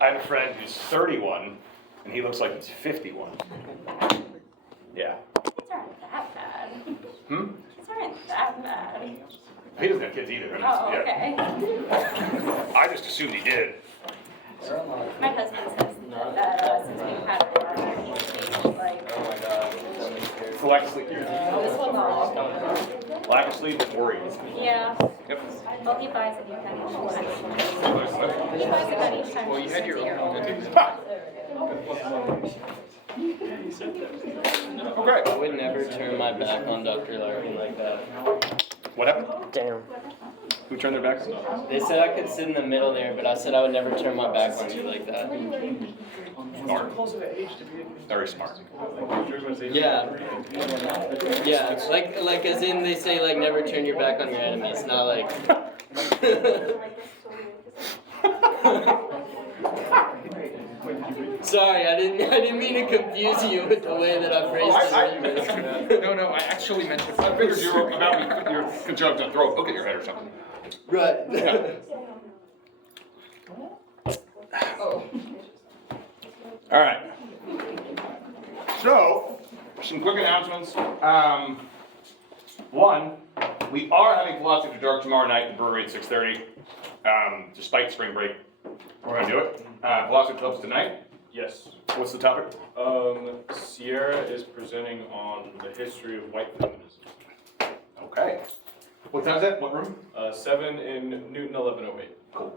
I have a friend who's 31, and he looks like he's 51. Yeah. Kids aren't that bad. Hmm? Kids aren't that bad. He doesn't have kids either. Oh, Yeah. okay. I just assumed he did. My husband says that since we've had her, he's changed, like, Oh my god. Lack of sleep. this one's all. Lack of sleep and worry. Yeah. Yep. Well, he buys a new gun each time. He buys a gun each time. Well, you had your own. Okay. I would never turn my back on Dr. Larkin like that. What happened? Damn. Who turned their backs? They said I could sit in the middle there, but I said I would never turn my back on you like that. Smart. Very smart. Yeah. Yeah, like as in they say like never turn your back on your enemies, not like Sorry, I didn't mean to confuse you with the way that I phrased it. No, I actually meant it. I figured you were about to, you're concerned to throw a book at your head or something. Right. All right. So, some quick announcements. One, we are having Philosophy After Dark tomorrow night at the brewery at 6:30. Despite spring break, we're gonna do it. Philosophy Club's tonight. Yes. What's the topic? Sierra is presenting on the history of white feminism. Okay. What time is that? What room? 7 in Newton 1108. Cool.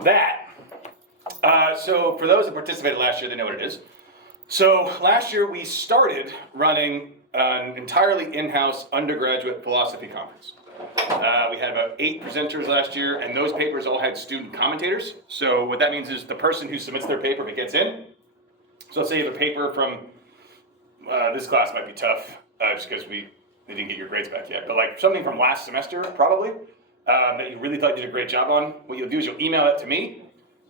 That. So for those that participated last year, they know what it is. So last year we started running an entirely in-house undergraduate philosophy conference. We had about 8 presenters last year, and those papers all had student commentators. So what that means is the person who submits their paper, if it gets in, so let's say you have a paper from, this class might be tough, just because they didn't get your grades back yet, but like something from last semester, probably, that you really thought you did a great job on, what you'll do is you'll email it to me.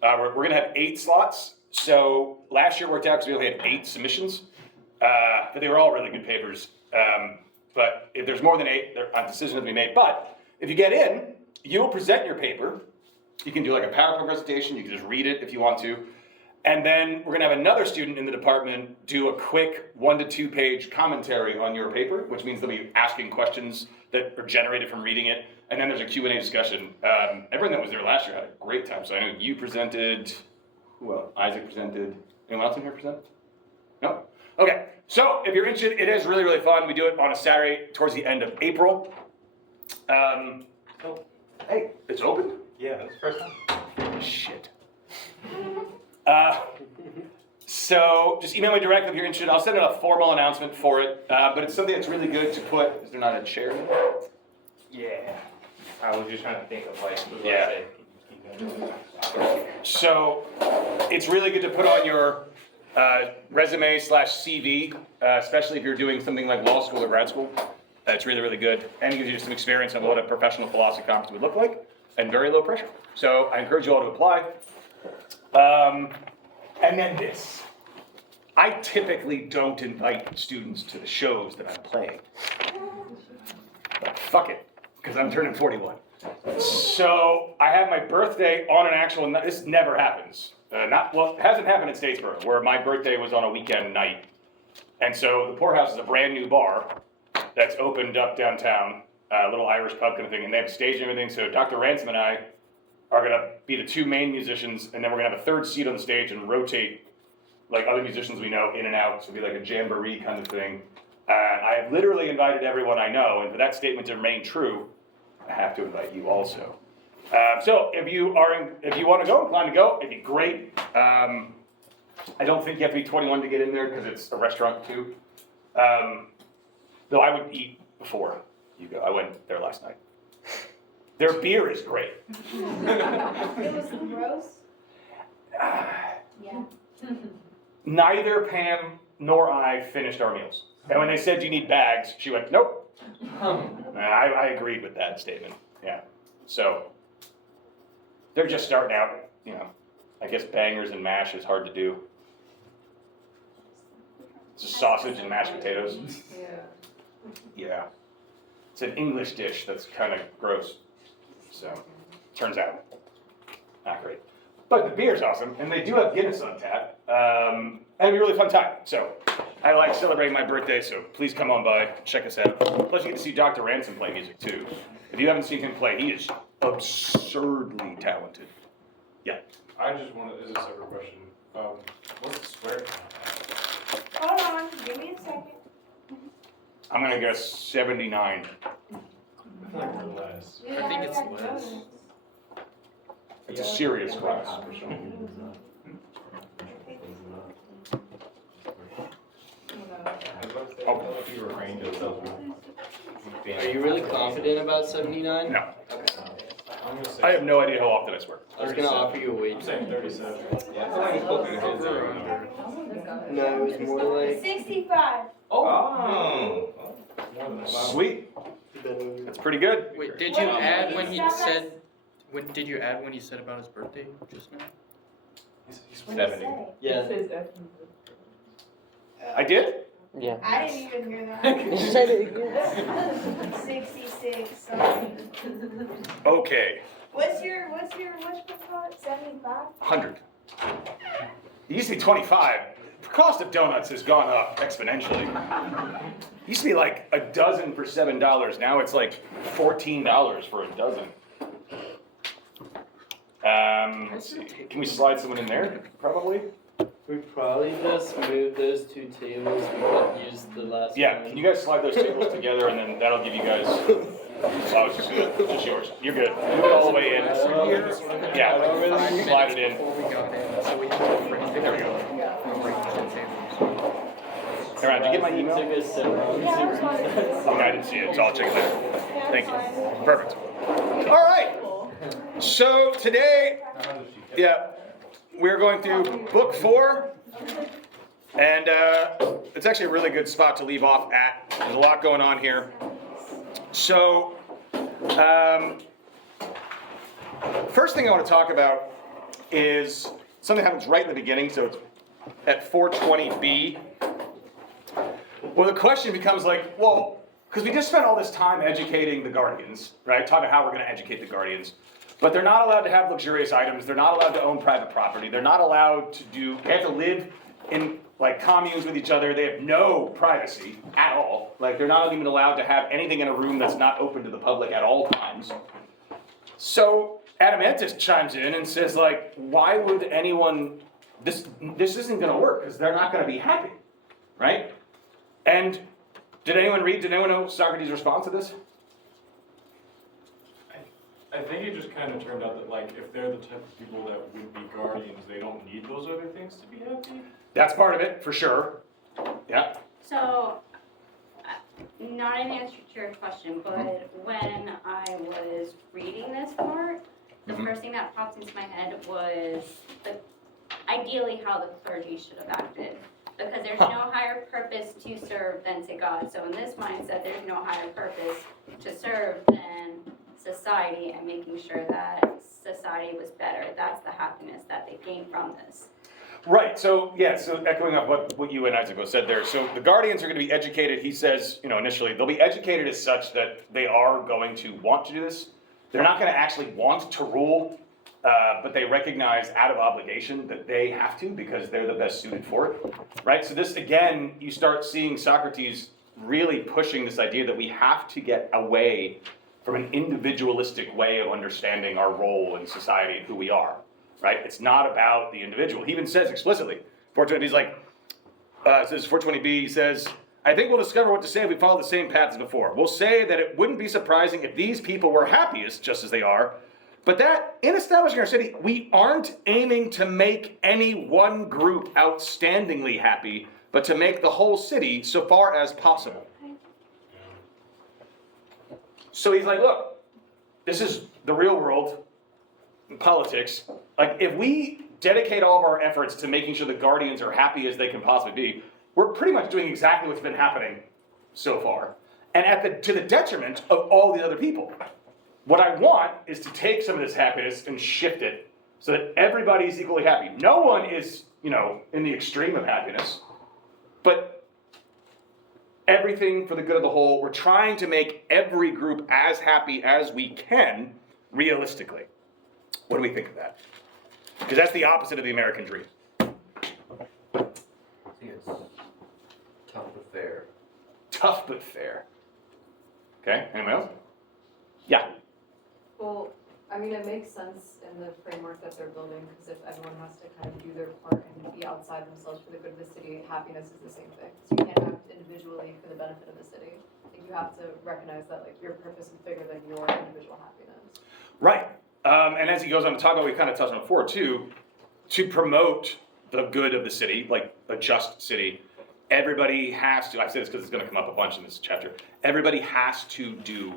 We're gonna have 8 slots. So last year worked out because we only had 8 submissions, but they were all really good papers. But if there's more than 8, there are decisions to be made. But if you get in, you'll present your paper. You can do like a PowerPoint presentation. You can just read it if you want to. And then we're gonna have another student in the department do a quick 1 to 2 page commentary on your paper, which means they'll be asking questions that are generated from reading it. And then there's a Q&A discussion. Everyone that was there last year had a great time. So I know you presented, who else? Isaac presented. Anyone else in here present? No? Okay, so if you're interested, it is really, really fun. We do it on a Saturday towards the end of April. Hey, it's open? Yeah, that's the first time. Shit. So just email me directly if you're interested. I'll send out a formal announcement for it, but it's something that's really good to put. Is there not a chair? Yeah. I was just trying to think of like, what do Yeah. I say? So it's really good to put on your resume/CV, especially if you're doing something like law school or grad school. It's really, really good, and it gives you some experience on what a professional philosophy conference would look like, and very low pressure. So I encourage you all to apply. And then this. I typically don't invite students to the shows that I'm playing. But fuck it, because I'm turning 41. So I have my birthday on an actual night. This never happens. It hasn't happened in Statesboro, where my birthday was on a weekend night. And so the Poorhouse is a brand new bar that's opened up downtown, a little Irish pub kind of thing, and they have stage and everything. So Dr. Ransom and I are gonna be the 2 main musicians, and then we're gonna have a 3rd seat on the stage and rotate like other musicians we know in and out. So it'll be like a jamboree kind of thing. I have literally invited everyone I know, and for that statement to remain true, I have to invite you also. So if you want to go, plan to go, it'd be great. I don't think you have to be 21 to get in there because it's a restaurant too. Though I would eat before you go. I went there last night. Their beer is great. It was gross? Yeah. Neither Pam nor I finished our meals. And when they said, "Do you need bags?" she went, "Nope." I agreed with that statement. Yeah. So they're just starting out, you know. I guess bangers and mash is hard to do. It's just sausage and mashed potatoes. Yeah. It's an English dish that's kind of gross. So, turns out, not great. But the beer's awesome, and they do have Guinness on tap. And it'll be a really fun time. So I like celebrating my birthday, so please come on by, check us out. Plus you get to see Dr. Ransom play music too. If you haven't seen him play, he is absurdly talented. Yeah. I just wanted, this is a separate question. What's the swear count? Hold on, give me a second. I'm gonna guess 79. I feel like we're less. I think it's less. It's a serious class. Are you really confident about 79? No. Okay. I'm gonna say. I have no idea how often I swear. I was gonna offer you a I'm wage. saying 37. No, it was more like. 65. Oh. More than that. Sweet. That's pretty good. Wait, did you add when he said? When did you add when he said about his birthday just now? He's What did 70. it say? Yeah. I did? Yeah. I didn't even hear that. Say it again. 66, sorry. Okay. What's your call it? 75? 100. It used to be 25. The cost of donuts has gone up exponentially. It used to be like a dozen for $7. Now it's like $14 for a dozen. Let's see. Can we slide someone in there? Probably. We probably just move those two tables but use the last Yeah. one. Can you guys slide those tables together, and then that'll give you guys. Oh, it's just good. It's just yours. You're good. Move it all the way in. Yeah. Slide it in. Before we got in, so we had to There we go. arrange the tables. Aaron, did you get my email? Took us so long to Okay, I didn't see it, so I'll check it there. Thank you. Perfect. All right. So today, yeah, we're going through book 4, and it's actually a really good spot to leave off at. There's a lot going on here. So, first thing I want to talk about is something that happens right in the beginning. So it's at 420b. Well, the question becomes like, well, because we just spent all this time educating the guardians, right? Talking about how we're going to educate the guardians. But they're not allowed to have luxurious items. They're not allowed to own private property. They're not allowed to do, they have to live in like communes with each other. They have no privacy at all. Like they're not even allowed to have anything in a room that's not open to the public at all times. So Adeimantus chimes in and says like, why would anyone, this isn't gonna work because they're not gonna be happy, right? And did anyone know Socrates' response to this? I think it just kind of turned out that like if they're the type of people that would be guardians, they don't need those other things to be happy. That's part of it, for sure. Yeah. So, not an answer to your question, but when I was reading this part, the first thing that popped into my head was ideally how the clergy should have acted. Because there's no higher purpose to serve than to God. So in this mindset, there's no higher purpose to serve than society and making sure that society was better. That's the happiness that they gained from this. Right, so yeah, so echoing up what you and Isaac both said there. So the guardians are going to be educated, he says, initially, they'll be educated as such that they are going to want to do this. They're not going to actually want to rule, but they recognize out of obligation that they have to because they're the best suited for it, right? So this, again, you start seeing Socrates really pushing this idea that we have to get away from an individualistic way of understanding our role in society and who we are, right? It's not about the individual. He even says explicitly, 420, he's like, says 420b, he says, I think we'll discover what to say if we follow the same path as before. We'll say that it wouldn't be surprising if these people were happiest, just as they are, but that in establishing our city, we aren't aiming to make any one group outstandingly happy, but to make the whole city so far as possible. So he's like, look, this is the real world, politics. Like, if we dedicate all of our efforts to making sure the guardians are happy as they can possibly be, we're pretty much doing exactly what's been happening so far, and to the detriment of all the other people. What I want is to take some of this happiness and shift it so that everybody's equally happy. No one is, in the extreme of happiness, but everything for the good of the whole. We're trying to make every group as happy as we can, realistically. What do we think of that? Because that's the opposite of the American dream. I think it's tough but fair. Tough but fair. Okay, anyone else? Yeah. Well, I mean, it makes sense in the framework that they're building, because if everyone has to kind of do their part and be outside themselves for the good of the city, happiness is the same thing. So you can't act individually for the benefit of the city. I think you have to recognize that like your purpose is bigger than your individual happiness. Right. And as he goes on to talk about, we kind of touched on it before too, to promote the good of the city, like a just city, everybody has to, I say this because it's going to come up a bunch in this chapter, everybody has to do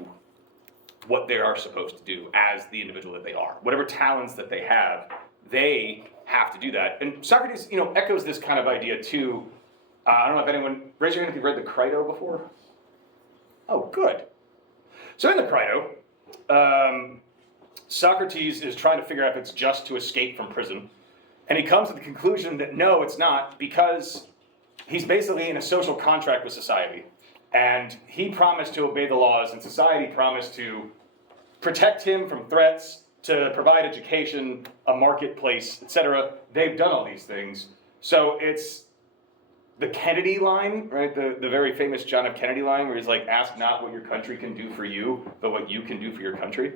what they are supposed to do as the individual that they are. Whatever talents that they have to do that. And Socrates, echoes this kind of idea too. I don't know if anyone, raise your hand if you've read the Crito before. Oh, good. So in the Crito, Socrates is trying to figure out if it's just to escape from prison. And he comes to the conclusion that no, it's not, because he's basically in a social contract with society. And he promised to obey the laws, and society promised to protect him from threats, to provide education, a marketplace, etc. They've done all these things. So it's the Kennedy line, right? The very famous John F. Kennedy line, where he's like, ask not what your country can do for you, but what you can do for your country.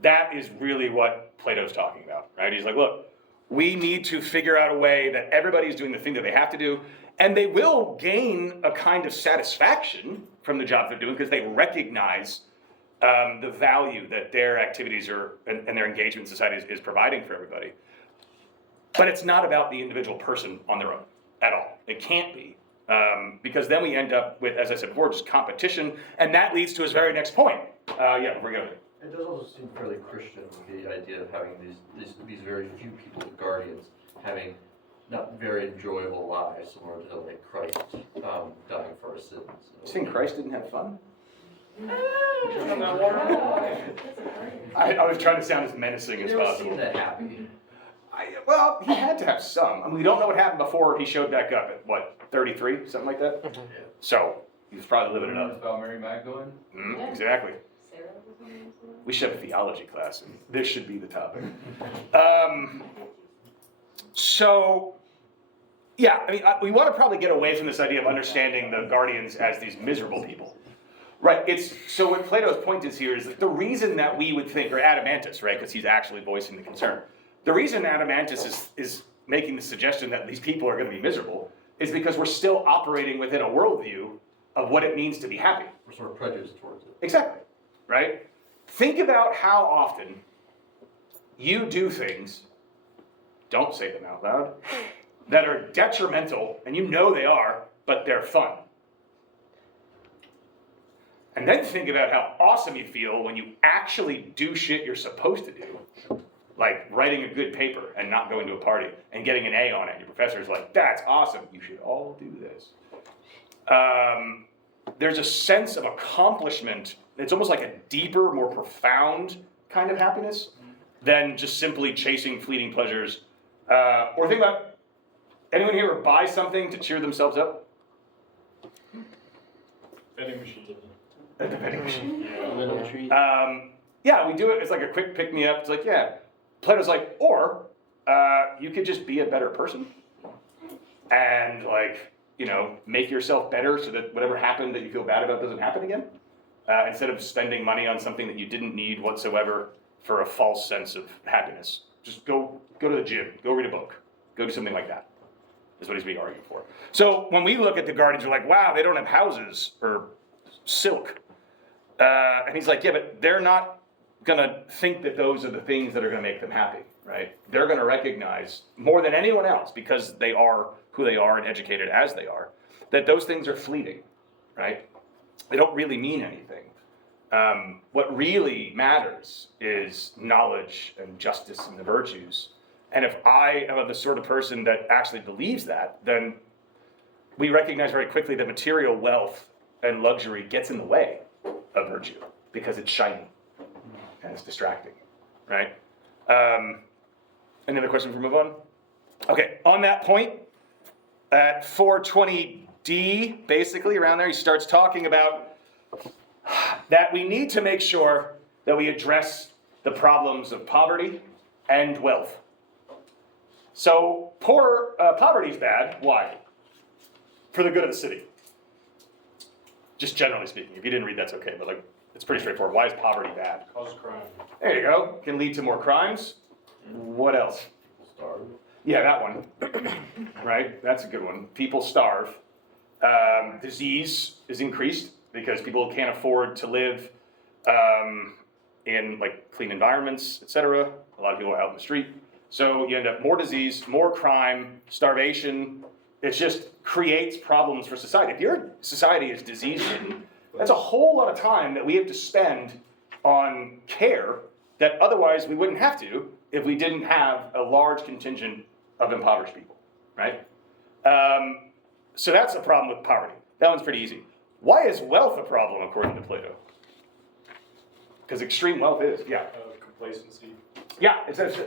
That is really what Plato's talking about, right? He's like, look, we need to figure out a way that everybody's doing the thing that they have to do, and they will gain a kind of satisfaction from the job they're doing because they recognize the value that their activities are and their engagement in society is providing for everybody. But it's not about the individual person on their own at all. It can't be. Because then we end up with, as I said before, just competition, and that leads to his very next point. Before we go. It does also seem fairly Christian, the idea of having these very few people, the guardians, having not very enjoyable lives, similar to like Christ dying for our sins. You think Christ didn't have fun? I was trying to sound as menacing as You never possible. seen that happy. Well, he had to have some. I mean, we don't know what happened before he showed back up at, 33, something like that? Yeah. So, he was probably living it up. About Mary Magdalene? Exactly. Sarah was on this one? We should have a theology class, and this should be the topic. We want to probably get away from this idea of understanding the guardians as these miserable people. Right, so what Plato's point is here is that the reason that we would think, or Adeimantus, right, because he's actually voicing the concern, the reason Adeimantus is making the suggestion that these people are going to be miserable is because we're still operating within a worldview of what it means to be happy. We're sort of prejudiced towards it. Exactly, right? Think about how often you do things, don't say them out loud, that are detrimental, and you know they are, but they're fun. And then think about how awesome you feel when you actually do shit you're supposed to do. Like writing a good paper and not going to a party and getting an A on it. Your professor's like, that's awesome, you should all do this. There's a sense of accomplishment. It's almost like a deeper, more profound kind of happiness than just simply chasing fleeting pleasures. Or think about, anyone here ever buy something to cheer themselves up? Vending machine. At the vending machine. A little treat. We do it. It's like a quick pick-me-up. It's like, yeah. Plato's like, or you could just be a better person and make yourself better so that whatever happened that you feel bad about doesn't happen again. Instead of spending money on something that you didn't need whatsoever for a false sense of happiness. Just go to the gym. Go read a book. Go do something like that. Is what he's being argued for. So when we look at the guardians, we're like, wow, they don't have houses or silk. And he's like, yeah, but they're not going to think that those are the things that are going to make them happy, right? They're going to recognize more than anyone else, because they are who they are and educated as they are, that those things are fleeting, right? They don't really mean anything. What really matters is knowledge and justice and the virtues. And if I am the sort of person that actually believes that, then we recognize very quickly that material wealth and luxury gets in the way of virtue because it's shiny and it's distracting, right? Any other question before we move on? Okay, on that point, at 420D, basically around there, he starts talking about that we need to make sure that we address the problems of poverty and wealth. So poverty is bad. Why? For the good of the city. Just generally speaking. If you didn't read, that's okay. But like, it's pretty straightforward. Why is poverty bad? Causes crime. There you go. Can lead to more crimes. What else? Starve. Yeah, that one. Right? That's a good one. People starve. Disease is increased because people can't afford to live in like clean environments, etc. A lot of people are out in the street. So you end up more disease, more crime, starvation. It just creates problems for society. If your society is disease-ridden, that's a whole lot of time that we have to spend on care that otherwise we wouldn't have to if we didn't have a large contingent of impoverished people, right? So that's a problem with poverty. That one's pretty easy. Why is wealth a problem according to Plato? Because extreme wealth is, yeah. Complacency. Yeah,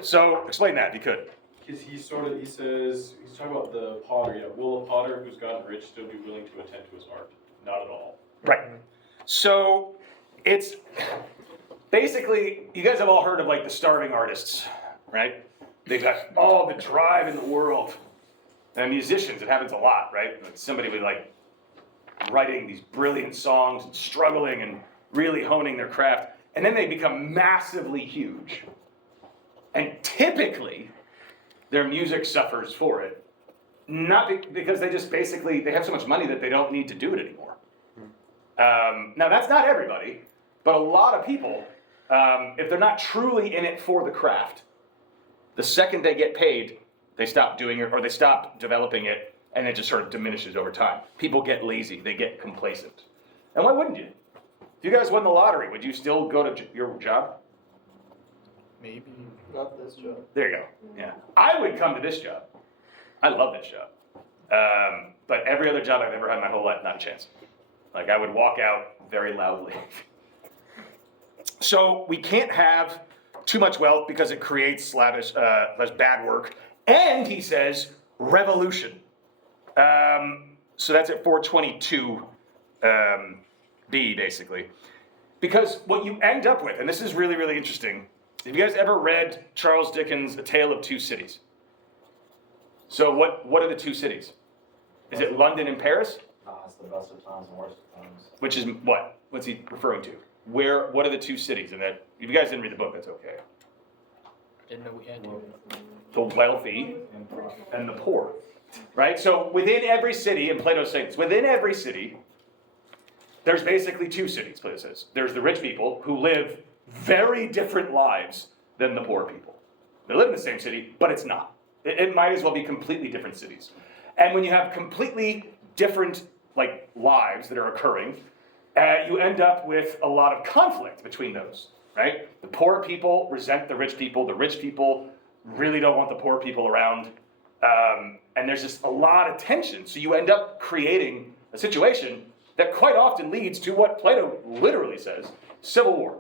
so explain that if you could. Because he says, he's talking about the potter, yeah. Will a potter who's gotten rich still be willing to attend to his art? Not at all. Right. So it's basically, you guys have all heard of like the starving artists, right? They've got all the drive in the world. And musicians, it happens a lot, right? Like somebody with like writing these brilliant songs and struggling and really honing their craft. And then they become massively huge. And typically, their music suffers for it. Not because they just basically, they have so much money that they don't need to do it anymore. Now that's not everybody, but a lot of people, if they're not truly in it for the craft, the second they get paid, they stop doing it or they stop developing it and it just sort of diminishes over time. People get lazy, they get complacent. And why wouldn't you? If you guys won the lottery, would you still go to your job? Maybe. Not this job. There you go. Yeah. I would come to this job. I love this job. But every other job I've ever had in my whole life, not a chance. Like I would walk out very loudly. So we can't have too much wealth because it creates slavish, bad work. And he says revolution. So that's at 422 B basically. Because what you end up with, and this is really, really interesting. Have you guys ever read Charles Dickens' A Tale of Two Cities? So what are the two cities? Is it London and Paris? It's the best of times and worst of times. Which is what? What's he referring to? What are the two cities? And that, if you guys didn't read the book, that's okay. I didn't know we had to. The wealthy and the poor, right? So within every city, and Plato's saying this, within every city, there's basically two cities, Plato says. There's the rich people who live very different lives than the poor people. They live in the same city, but it's not. It might as well be completely different cities. And when you have completely different lives that are occurring, you end up with a lot of conflict between those, right? The poor people resent the rich people really don't want the poor people around, and there's just a lot of tension. So you end up creating a situation that quite often leads to what Plato literally says, civil war,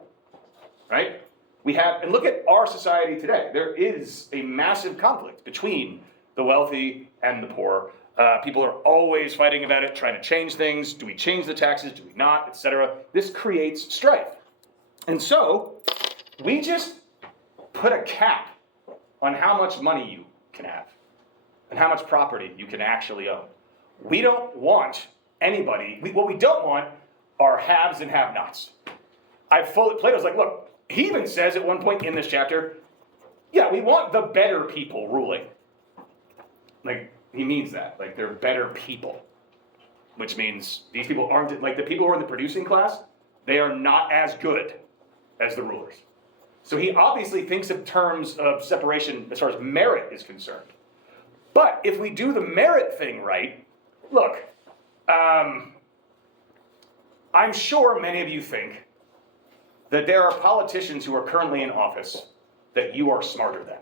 right? And look at our society today. There is a massive conflict between the wealthy and the poor. People are always fighting about it, trying to change things. Do we change the taxes? Do we not? Etc. This creates strife. And so we just put a cap on how much money you can have and how much property you can actually own. We don't want anybody, what we don't want are haves and have-nots. Plato's like, look, he even says at one point in this chapter, yeah, we want the better people ruling. He means that, they're better people. Which means these people aren't, the people who are in the producing class, they are not as good as the rulers. So he obviously thinks in terms of separation as far as merit is concerned. But if we do the merit thing right, look, I'm sure many of you think that there are politicians who are currently in office that you are smarter than.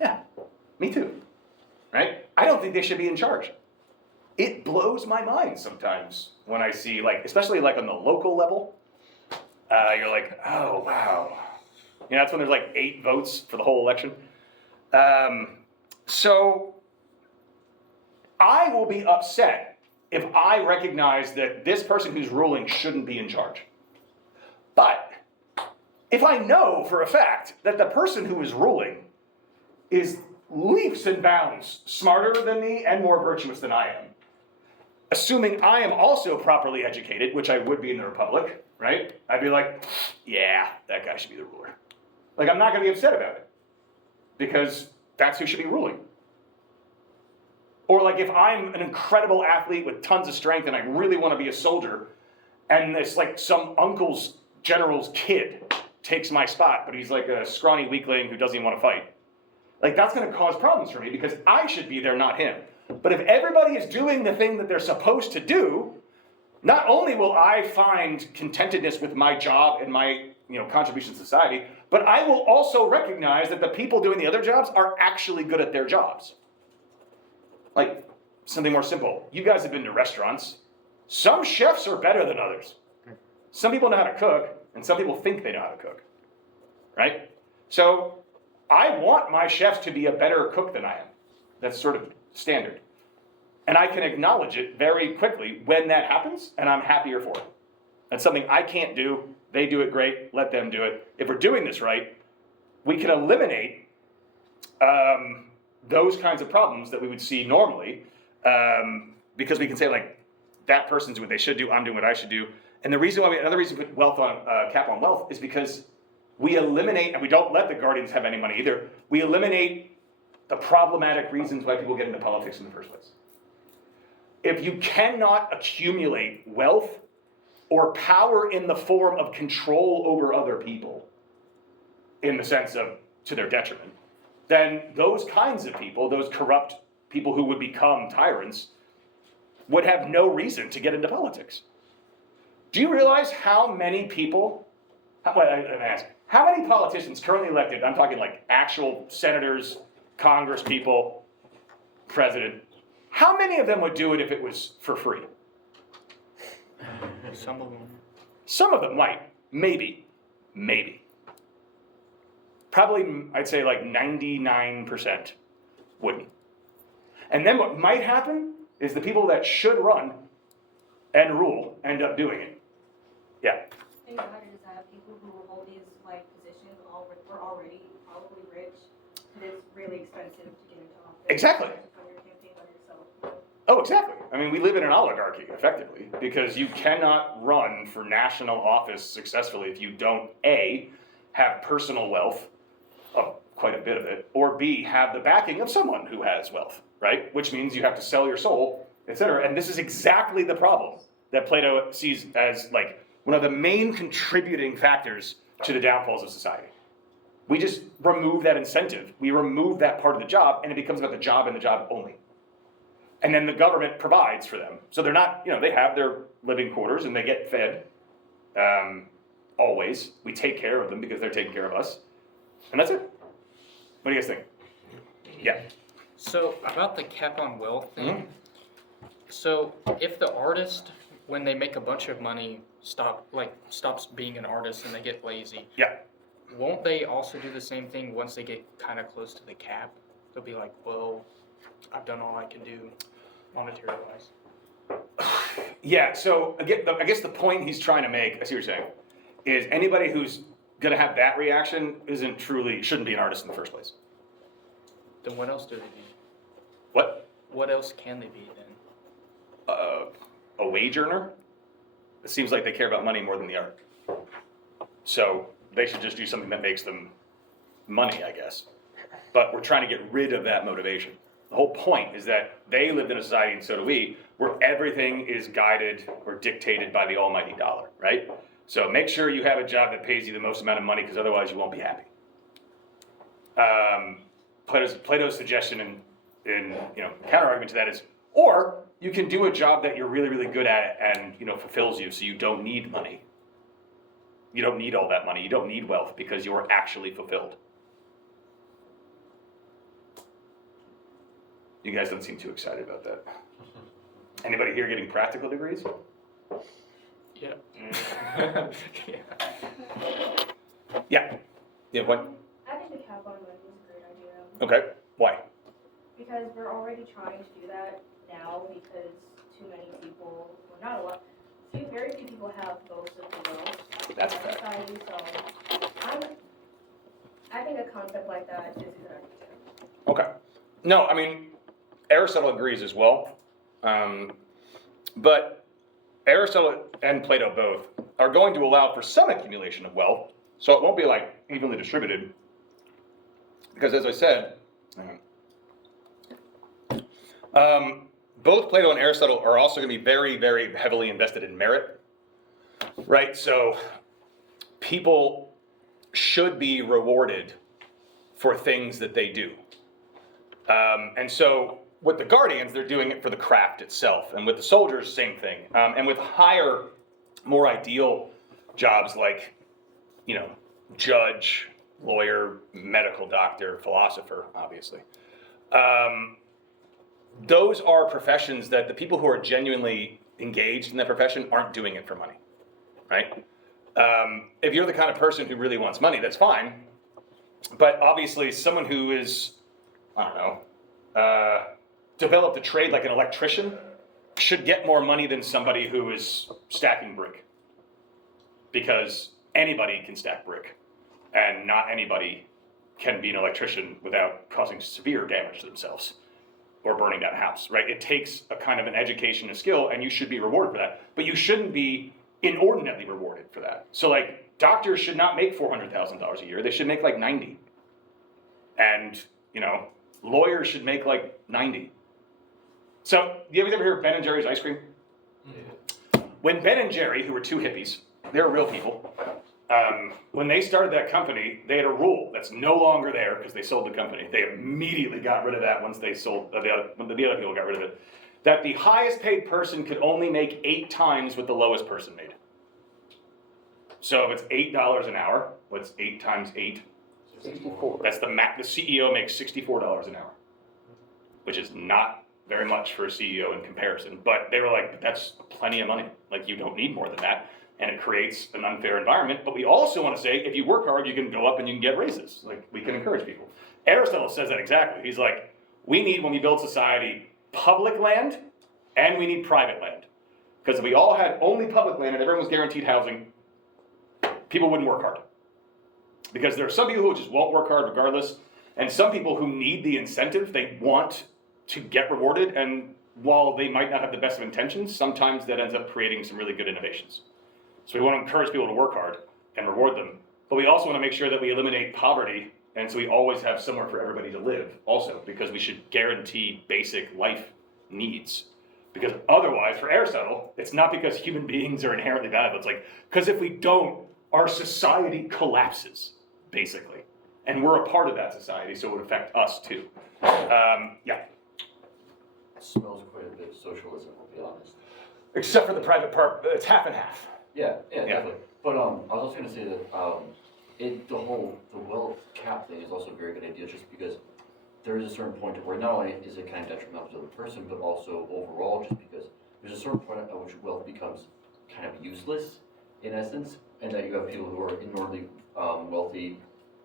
Yeah, me too, right? I don't think they should be in charge. It blows my mind sometimes when I see, especially on the local level, you're like, oh, wow. That's when there's 8 votes for the whole election. So I will be upset if I recognize that this person who's ruling shouldn't be in charge. But if I know for a fact that the person who is ruling is leaps and bounds smarter than me and more virtuous than I am, assuming I am also properly educated, which I would be in the Republic, right? I'd be like, yeah, that guy should be the ruler. Like, I'm not gonna be upset about it, because that's who should be ruling. Or like if I'm an incredible athlete with tons of strength and I really wanna be a soldier, and it's like some uncle's general's kid takes my spot, but he's like a scrawny weakling who doesn't even wanna fight. Like, that's gonna cause problems for me because I should be there, not him. But if everybody is doing the thing that they're supposed to do, not only will I find contentedness with my job and my contribution to society, but I will also recognize that the people doing the other jobs are actually good at their jobs. Like, something more simple. You guys have been to restaurants. Some chefs are better than others. Some people know how to cook, and some people think they know how to cook. Right? So, I want my chefs to be a better cook than I am. That's sort of standard. And I can acknowledge it very quickly when that happens, and I'm happier for it. That's something I can't do. They do it great. Let them do it. If we're doing this right, we can eliminate those kinds of problems that we would see normally, because we can say, like, that person's doing what they should do, I'm doing what I should do. And the reason why another reason we put wealth on cap on wealth is because we eliminate, and we don't let the guardians have any money either, we eliminate the problematic reasons why people get into politics in the first place. If you cannot accumulate wealth or power in the form of control over other people, in the sense of to their detriment, then those kinds of people, those corrupt people who would become tyrants, would have no reason to get into politics. Do you realize how many people, how many politicians currently elected, I'm talking like actual senators, Congress people, president, how many of them would do it if it was for free? Some of them. Some of them might, maybe. Probably, I'd say like 99% wouldn't. And then what might happen is the people that should run and rule end up doing it. Yeah. Think about it is that people who hold these like positions were already probably rich, and it's really expensive to get into office. Exactly. When you're campaigning on yourself. Oh, exactly. I mean, we live in an oligarchy, effectively, because you cannot run for national office successfully if you don't, A, have personal wealth, quite a bit of it, or B, have the backing of someone who has wealth, right? Which means you have to sell your soul, etc. And this is exactly the problem that Plato sees as like one of the main contributing factors to the downfalls of society. We just remove that incentive. We remove that part of the job, and it becomes about the job and the job only. And then the government provides for them. So they're not, they have their living quarters and they get fed. Always. We take care of them because they're taking care of us. And that's it. What do you guys think? Yeah. So about the cap on wealth thing. So if the artist, when they make a bunch of money, stops being an artist and they get lazy. Yeah. Won't they also do the same thing once they get kind of close to the cap? They'll be like, well, I've done all I can do monetary-wise. Yeah, so again, I guess the point he's trying to make, I see what you're saying, is anybody who's going to have that reaction shouldn't be an artist in the first place. Then what else do they be? What? What else can they be then? A wage earner? It seems like they care about money more than the art. So they should just do something that makes them money, I guess. But we're trying to get rid of that motivation. The whole point is that they lived in a society, and so do we, where everything is guided or dictated by the almighty dollar, right? So make sure you have a job that pays you the most amount of money, because otherwise you won't be happy. Plato's suggestion in counter-argument to that is, or you can do a job that you're really, really good at and fulfills you, so you don't need money. You don't need all that money. You don't need wealth because you're actually fulfilled. You guys don't seem too excited about that. Anybody here getting practical degrees? Yeah. Yeah. Yeah, what? I think the cap on money is a great idea. Okay. Why? Because we're already trying to do that now because too many people, well, not a lot, very few people have most of the wealth That's in a fact. society, so I think a concept like that is a good idea. Okay. No, I mean, Aristotle agrees as well. But Aristotle and Plato both are going to allow for some accumulation of wealth, so it won't be like evenly distributed. Because as I said, both Plato and Aristotle are also going to be very, very heavily invested in merit, right? So people should be rewarded for things that they do. And so with the guardians, they're doing it for the craft itself. And with the soldiers, same thing. And with higher, more ideal jobs like, judge, lawyer, medical doctor, philosopher, obviously. Those are professions that the people who are genuinely engaged in that profession aren't doing it for money, right? If you're the kind of person who really wants money, that's fine. But obviously someone who is, developed a trade like an electrician should get more money than somebody who is stacking brick. Because anybody can stack brick, and not anybody can be an electrician without causing severe damage to themselves or burning down a house, right? It takes a kind of an education and skill, and you should be rewarded for that. But you shouldn't be inordinately rewarded for that. So like, doctors should not make $400,000 a year. They should make like 90. And, lawyers should make like 90. So, you ever hear of Ben and Jerry's ice cream? Yeah. When Ben and Jerry, who were two hippies, they were real people, when they started that company, they had a rule that's no longer there because they sold the company. They immediately got rid of that once they sold, when the other people got rid of it. That the highest paid person could only make 8 times what the lowest person made. So if it's $8 an hour, what's 8 times 8? 64. That's the CEO makes $64 an hour, which is not very much for a CEO in comparison. But they were like, that's plenty of money. Like, you don't need more than that. And it creates an unfair environment. But we also want to say, if you work hard, you can go up and you can get raises. Like, we can encourage people. Aristotle says that exactly. He's like, we need, when we build society, public land and we need private land. Because if we all had only public land and everyone was guaranteed housing, people wouldn't work hard. Because there are some people who just won't work hard regardless, and some people who need the incentive, they want to get rewarded, and while they might not have the best of intentions, sometimes that ends up creating some really good innovations. So we want to encourage people to work hard and reward them, but we also want to make sure that we eliminate poverty, and so we always have somewhere for everybody to live also, because we should guarantee basic life needs. Because otherwise, for Aristotle, it's not because human beings are inherently valuable, it's like, because if we don't, our society collapses, basically. And we're a part of that society, so it would affect us too. Yeah. It smells quite a bit of socialism, I'll be honest. Except for the private part, it's half and half. Yeah, definitely. But I was also gonna say that the wealth cap thing is also a very good idea, just because there is a certain point where not only is it kind of detrimental to the person, but also overall, just because there's a certain point at which wealth becomes kind of useless in essence, and that you have people who are inordinately wealthy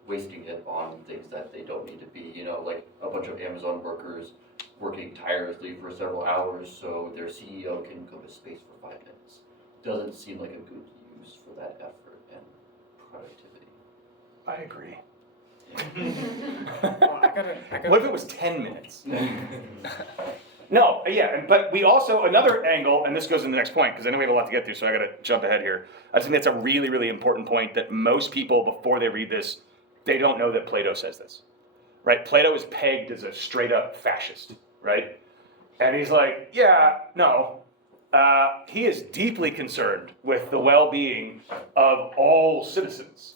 wasting it on things that they don't need to be, like a bunch of Amazon workers working tirelessly for several hours so their CEO can go to space for 5 minutes. Doesn't seem like a good use for that effort and productivity. I agree. Well, I gotta. What if it was 10 minutes? No, yeah, but we also, another angle, and this goes in the next point, because I know we have a lot to get through, so I gotta jump ahead here. I just think that's a really, really important point that most people, before they read this, they don't know that Plato says this, right? Plato is pegged as a straight up fascist, right? And he's like, yeah, no. He is deeply concerned with the well-being of all citizens.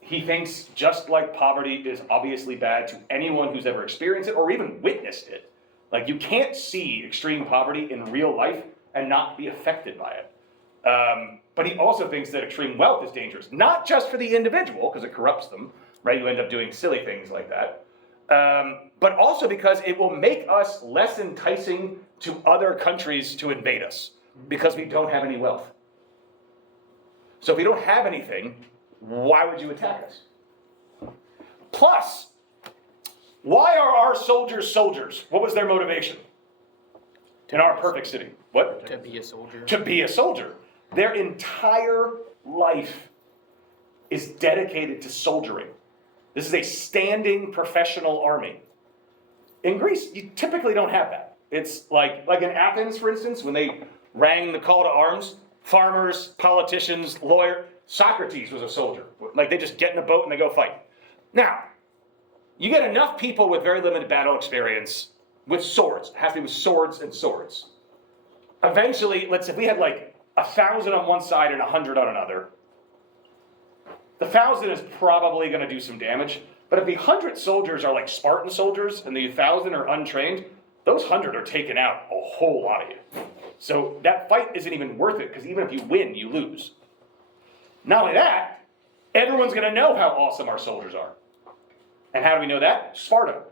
He thinks just like poverty is obviously bad to anyone who's ever experienced it or even witnessed it. Like, you can't see extreme poverty in real life and not be affected by it. But he also thinks that extreme wealth is dangerous, not just for the individual, because it corrupts them, right? You end up doing silly things like that. But also because it will make us less enticing to other countries to invade us, because we don't have any wealth. So if we don't have anything, why would you attack us? Plus, why are our soldiers soldiers? What was their motivation in our perfect city? What? To be a soldier. To be a soldier. Their entire life is dedicated to soldiering. This is a standing professional army. In Greece, you typically don't have that. It's like in Athens, for instance, when they rang the call to arms, farmers, politicians, Socrates was a soldier. Like they just get in a boat and they go fight. Now, you get enough people with very limited battle experience with swords. It has to be with swords and swords. Eventually, let's say if we had like 1,000 on one side and 100 on another, the 1,000 is probably going to do some damage. But if the 100 soldiers are like Spartan soldiers and the 1,000 are untrained, those 100 are taking out a whole lot of you. So that fight isn't even worth it, because even if you win, you lose. Not only that, everyone's going to know how awesome our soldiers are. And how do we know that? Sparta.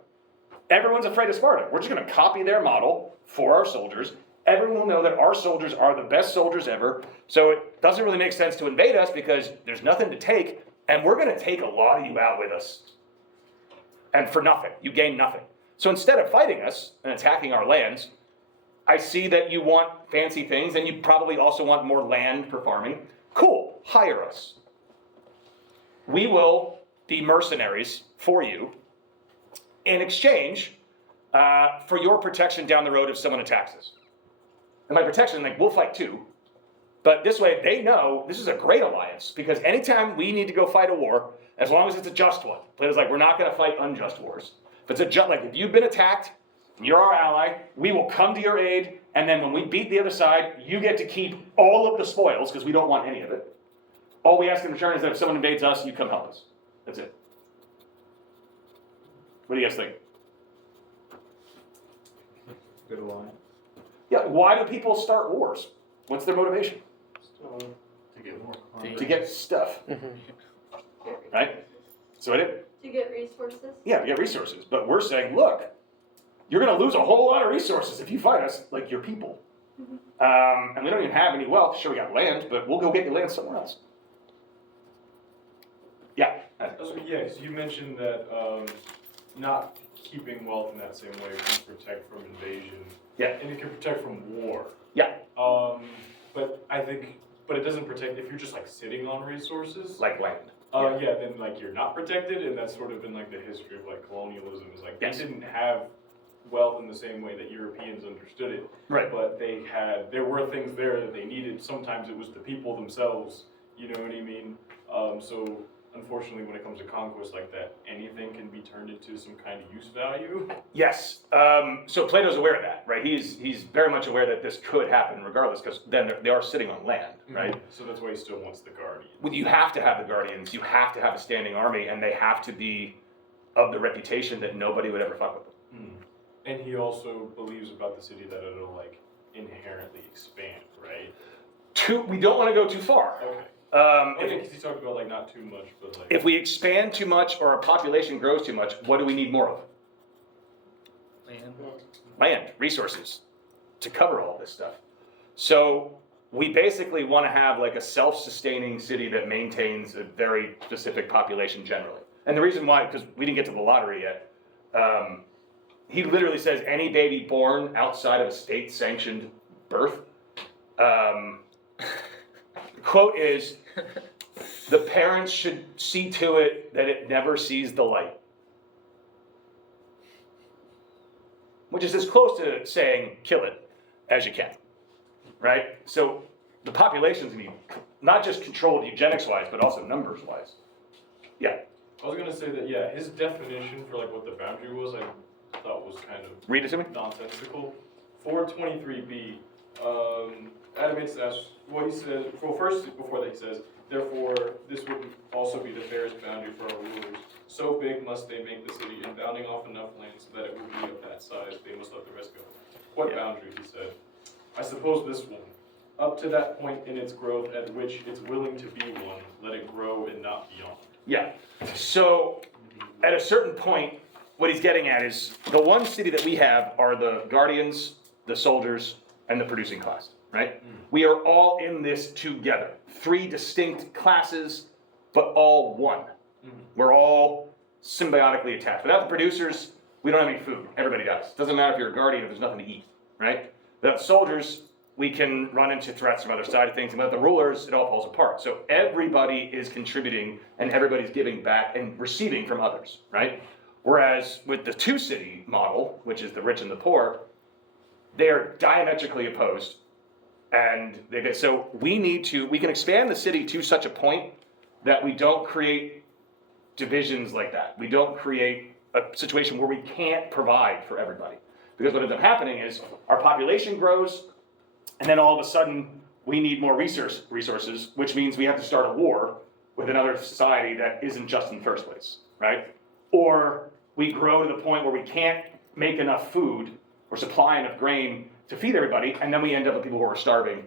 Everyone's afraid of Sparta. We're just going to copy their model for our soldiers. Everyone will know that our soldiers are the best soldiers ever. So it doesn't really make sense to invade us because there's nothing to take, and we're going to take a lot of you out with us. And for nothing. You gain nothing. So instead of fighting us and attacking our lands, I see that you want fancy things, and you probably also want more land for farming. Cool. Hire us. We will be mercenaries for you in exchange for your protection down the road if someone attacks us. And by protection, like, we'll fight too. But this way, they know this is a great alliance, because anytime we need to go fight a war, as long as it's a just one, Plato's like, we're not going to fight unjust wars. If it's a just, like, if you've been attacked, you're our ally, we will come to your aid, and then when we beat the other side, you get to keep all of the spoils, because we don't want any of it. All we ask in return is that if someone invades us, you come help us. That's it. What do you guys think? Good line. Yeah, why do people start wars? What's their motivation? To get more. To get stuff. Right? So I did. To get resources? Yeah, to get resources. But we're saying, look, you're going to lose a whole lot of resources if you fight us, like your people. And we don't even have any wealth. Sure, we got land, but we'll go get your land somewhere else. Yeah. Yeah, so you mentioned that not keeping wealth in that same way can protect from invasion. Yeah. And it can protect from war. Yeah. But I think, but it doesn't protect if you're just like sitting on resources. Like land. Yeah, then like you're not protected, and that's sort of been like the history of like colonialism. Is like they didn't have wealth in the same way that Europeans understood it. Right. But there were things there that they needed. Sometimes it was the people themselves. You know what I mean? So unfortunately, when it comes to conquest like that, anything can be turned into some kind of use value. Yes. So Plato's aware of that, right? He's very much aware that this could happen regardless, because then they are sitting on land, right? So that's why he still wants the guardians. Well, you have to have the guardians. You have to have a standing army, and they have to be of the reputation that nobody would ever fuck with them. And he also believes about the city that it'll like inherently expand, right? We don't want to go too far. Okay. Because he talked about like not too much, but like If we expand too much or our population grows too much, what do we need more of? Land, resources, to cover all this stuff. So we basically want to have like a self-sustaining city that maintains a very specific population generally. And the reason why, because we didn't get to the lottery yet, he literally says any baby born outside of a state-sanctioned birth, the quote is, the parents should see to it that it never sees the light. Which is as close to saying kill it as you can, right? So the population's gonna be not just controlled eugenics-wise, but also numbers-wise. Yeah. I was gonna say that, yeah, his definition for like what the boundary was, I thought was kind of Read it to me. nonsensical. 423b, Adamant's asks, what he says, well, first, before that he says, therefore, this would also be the fairest boundary for our rulers. So big must they make the city, and bounding off enough land so that it would be of that size, they must let the rest go. What boundary, he said? I suppose this one. Up to that point in its growth at which it's willing to be one, let it grow and not beyond. Yeah. So at a certain point, what he's getting at is the one city that we have are the guardians, the soldiers, and the producing class, right? We are all in this together. 3 distinct classes, but all one. We're all symbiotically attached. Without the producers, we don't have any food. Everybody dies. Doesn't matter if you're a guardian if there's nothing to eat, right? Without soldiers, we can run into threats from other side of things, and without the rulers, it all falls apart. So everybody is contributing and everybody's giving back and receiving from others, right? Whereas with the two-city model, which is the rich and the poor, they're diametrically opposed. And so we can expand the city to such a point that we don't create divisions like that. We don't create a situation where we can't provide for everybody. Because what ends up happening is our population grows, and then all of a sudden we need more resources, which means we have to start a war with another society that isn't just in the first place, right? Or we grow to the point where we can't make enough food or supply enough grain to feed everybody, and then we end up with people who are starving.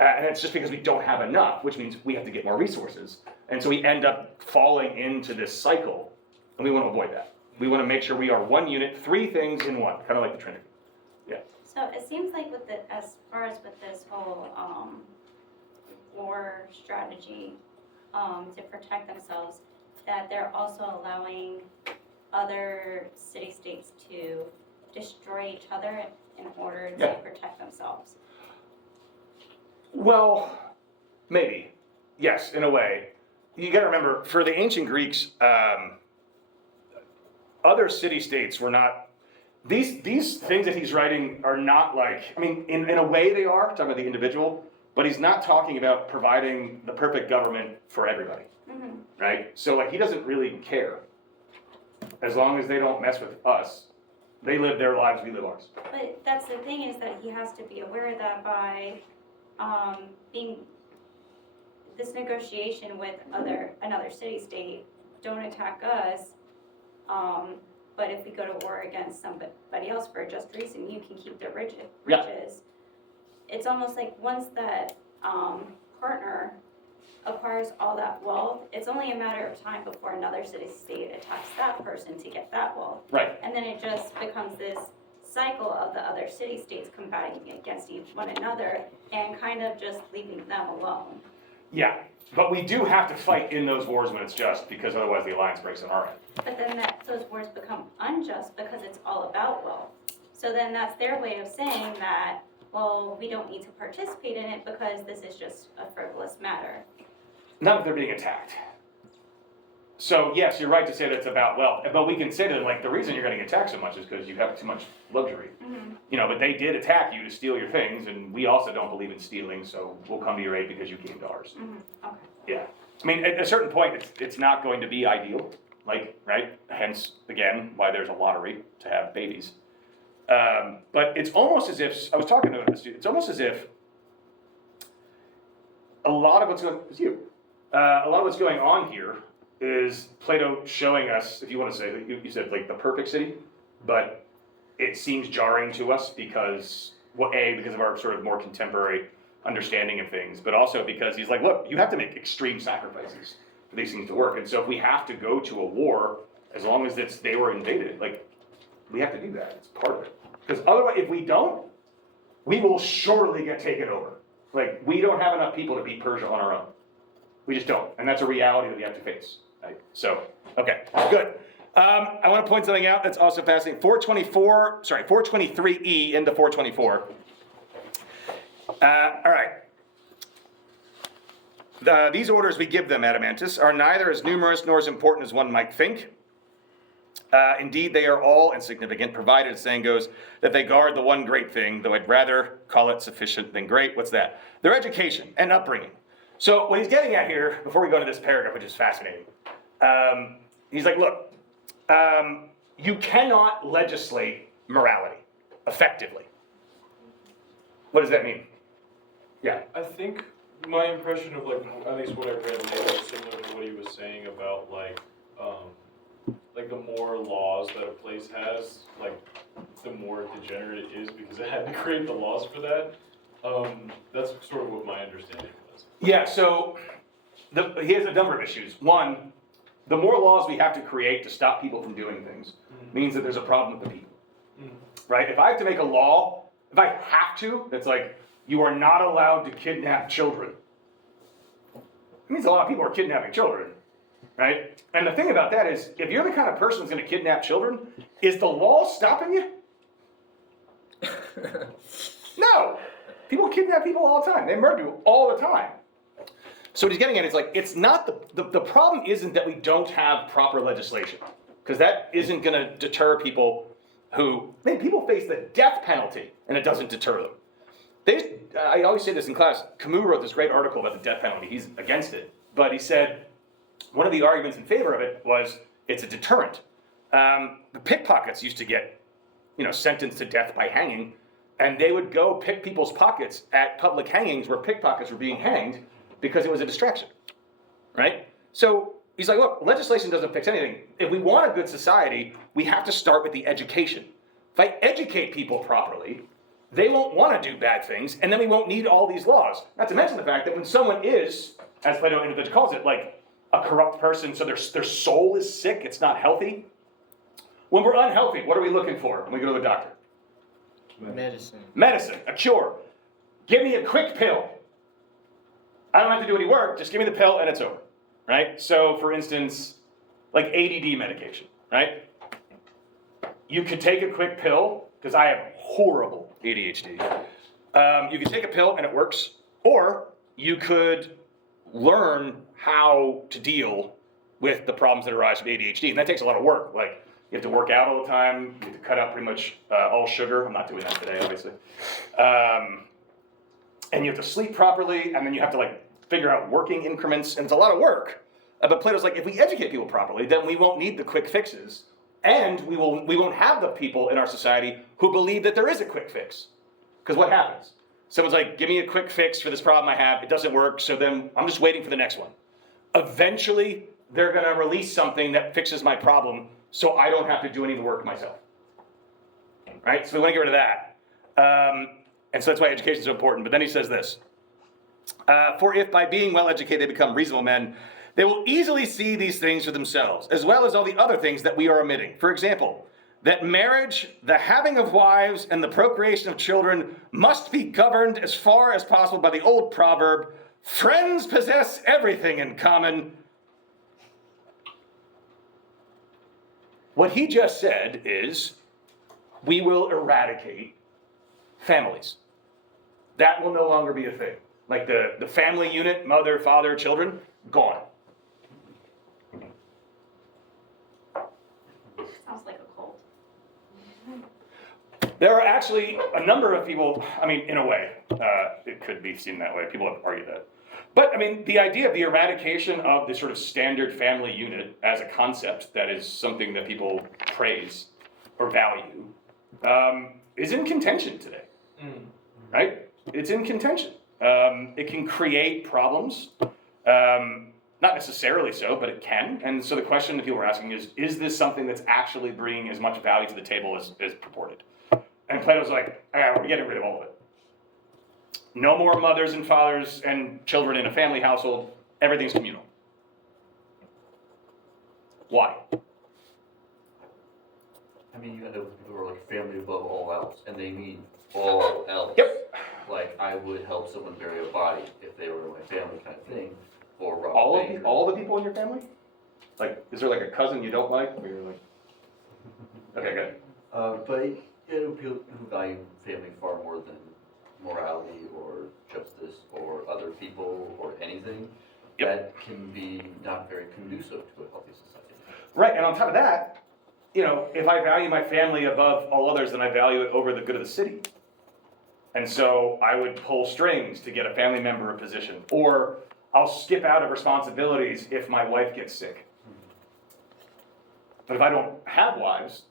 And it's just because we don't have enough, which means we have to get more resources. And so we end up falling into this cycle, and we want to avoid that. We want to make sure we are one unit, three things in one, kind of like the Trinity. Yeah. So it seems like as far as with this whole war strategy to protect themselves, that they're also allowing other city-states to destroy each other in order to protect themselves. Well, maybe. Yes, in a way. You got to remember, for the ancient Greeks, other city-states were not, these things that he's writing are not like, I mean, in a way they are, talking about the individual, but he's not talking about providing the perfect government for everybody, right? So like, he doesn't really care. As long as they don't mess with us, they live their lives, we live ours. But that's the thing, is that he has to be aware that by being this negotiation with another city-state, don't attack us, but if we go to war against somebody else for a just reason, you can keep the riches. Yeah. It's almost like once that partner acquires all that wealth, it's only a matter of time before another city-state attacks that person to get that wealth. Right. And then it just becomes this cycle of the other city-states combating against one another and kind of just leaving them alone. Yeah, but we do have to fight in those wars when it's just, because otherwise the alliance breaks on our end. But then those wars become unjust because it's all about wealth. So then that's their way of saying that, well, we don't need to participate in it because this is just a frivolous matter. Not if they're being attacked. So yes, you're right to say that it's about wealth, but we can say to them, like, the reason you're getting attacked so much is because you have too much luxury. You know, but they did attack you to steal your things, and we also don't believe in stealing, so we'll come to your aid because you came to ours. Okay. Yeah. I mean, at a certain point, it's not going to be ideal, like, right? Hence, again, why there's a lottery to have babies. But it's almost as if, I was talking to a student, it's almost as if a lot of what's going on here is Plato showing us, if you want to say, you said like the perfect city, but it seems jarring to us because, well, because of our sort of more contemporary understanding of things, but also because he's like, look, you have to make extreme sacrifices for these things to work. And so if we have to go to a war, as long as they were invaded, like, we have to do that. It's part of it. Because otherwise, if we don't, we will surely get taken over. Like, we don't have enough people to beat Persia on our own. We just don't. And that's a reality that we have to face. Right? So, okay, good. I want to point something out that's also fascinating. 423E into 424. All right. These orders we give them, Adamantus, are neither as numerous nor as important as one might think. Indeed, they are all insignificant, provided, as saying goes, that they guard the one great thing, though I'd rather call it sufficient than great. What's that? Their education and upbringing. So what he's getting at here, before we go into this paragraph, which is fascinating, he's like, look, you cannot legislate morality effectively. What does that mean? Yeah. I think my impression of, like, at least what I read maybe was similar to what he was saying about, like the more laws that a place has, like, the more degenerate it is because it had to create the laws for that. That's sort of what my understanding was. Yeah, so he has a number of issues. One, the more laws we have to create to stop people from doing things means that there's a problem with the people, right? If I have to make a law, if I have to, that's like, you are not allowed to kidnap children. It means a lot of people are kidnapping children, right? And the thing about that is, if you're the kind of person who's going to kidnap children, is the law stopping you? No. People kidnap people all the time. They murder people all the time. So what he's getting at is like, it's not the problem isn't that we don't have proper legislation, because that isn't going to deter people who, people face the death penalty and it doesn't deter them. I always say this in class, Camus wrote this great article about the death penalty. He's against it. But he said, one of the arguments in favor of it was it's a deterrent. The pickpockets used to get, sentenced to death by hanging, and they would go pick people's pockets at public hangings where pickpockets were being hanged because it was a distraction, right? So he's like, look, legislation doesn't fix anything. If we want a good society, we have to start with the education. If I educate people properly, they won't want to do bad things, and then we won't need all these laws. Not to mention the fact that when someone is, as Plato individually calls it, like a corrupt person, so their soul is sick, it's not healthy. When we're unhealthy, what are we looking for when we go to the doctor? Medicine, a cure. Give me a quick pill. I don't have to do any work, just give me the pill and it's over, right? So for instance, like ADD medication, right? You could take a quick pill, because I have horrible ADHD. You could take a pill and it works, or you could learn how to deal with the problems that arise with ADHD, and that takes a lot of work. Like, you have to work out all the time, you have to cut out pretty much all sugar. I'm not doing that today, obviously. And you have to sleep properly, and then you have to figure out working increments, and it's a lot of work. But Plato's like, if we educate people properly, then we won't need the quick fixes, and we won't have the people in our society who believe that there is a quick fix. Because what happens? Someone's like, give me a quick fix for this problem I have, it doesn't work, so then I'm just waiting for the next one. Eventually, they're gonna release something that fixes my problem, so I don't have to do any of the work myself. Right? So we want to get rid of that. And so that's why education is so important. But then he says this, for if by being well educated they become reasonable men, they will easily see these things for themselves, as well as all the other things that we are omitting. For example, that marriage, the having of wives, and the procreation of children must be governed as far as possible by the old proverb, friends possess everything in common. What he just said is, we will eradicate families. That will no longer be a thing. Like the family unit, mother, father, children, gone. Sounds like a cult. There are actually a number of people, in a way, it could be seen that way. People have argued that. But, the idea of the eradication of the sort of standard family unit as a concept that is something that people praise or value is in contention today, right? It's in contention. It can create problems, not necessarily so, but it can. And so the question that people are asking is this something that's actually bringing as much value to the table as purported? And Plato's like, we're getting rid of all of it. No more mothers and fathers and children in a family household. Everything's communal. Why? You end up with people who are like family above all else, and they mean all else. Yep. Like, I would help someone bury a body if they were my family kind of thing, or rob All a of bank. all the people in your family? Like, is there like a cousin you don't like? Or you're like, okay, good. But people who value family far more than morality or justice or other people or anything, that can be not very conducive to a healthy society. Right, and on top of that, if I value my family above all others, then I value it over the good of the city. And so I would pull strings to get a family member a position, or I'll skip out of responsibilities if my wife gets sick. But if I don't have wives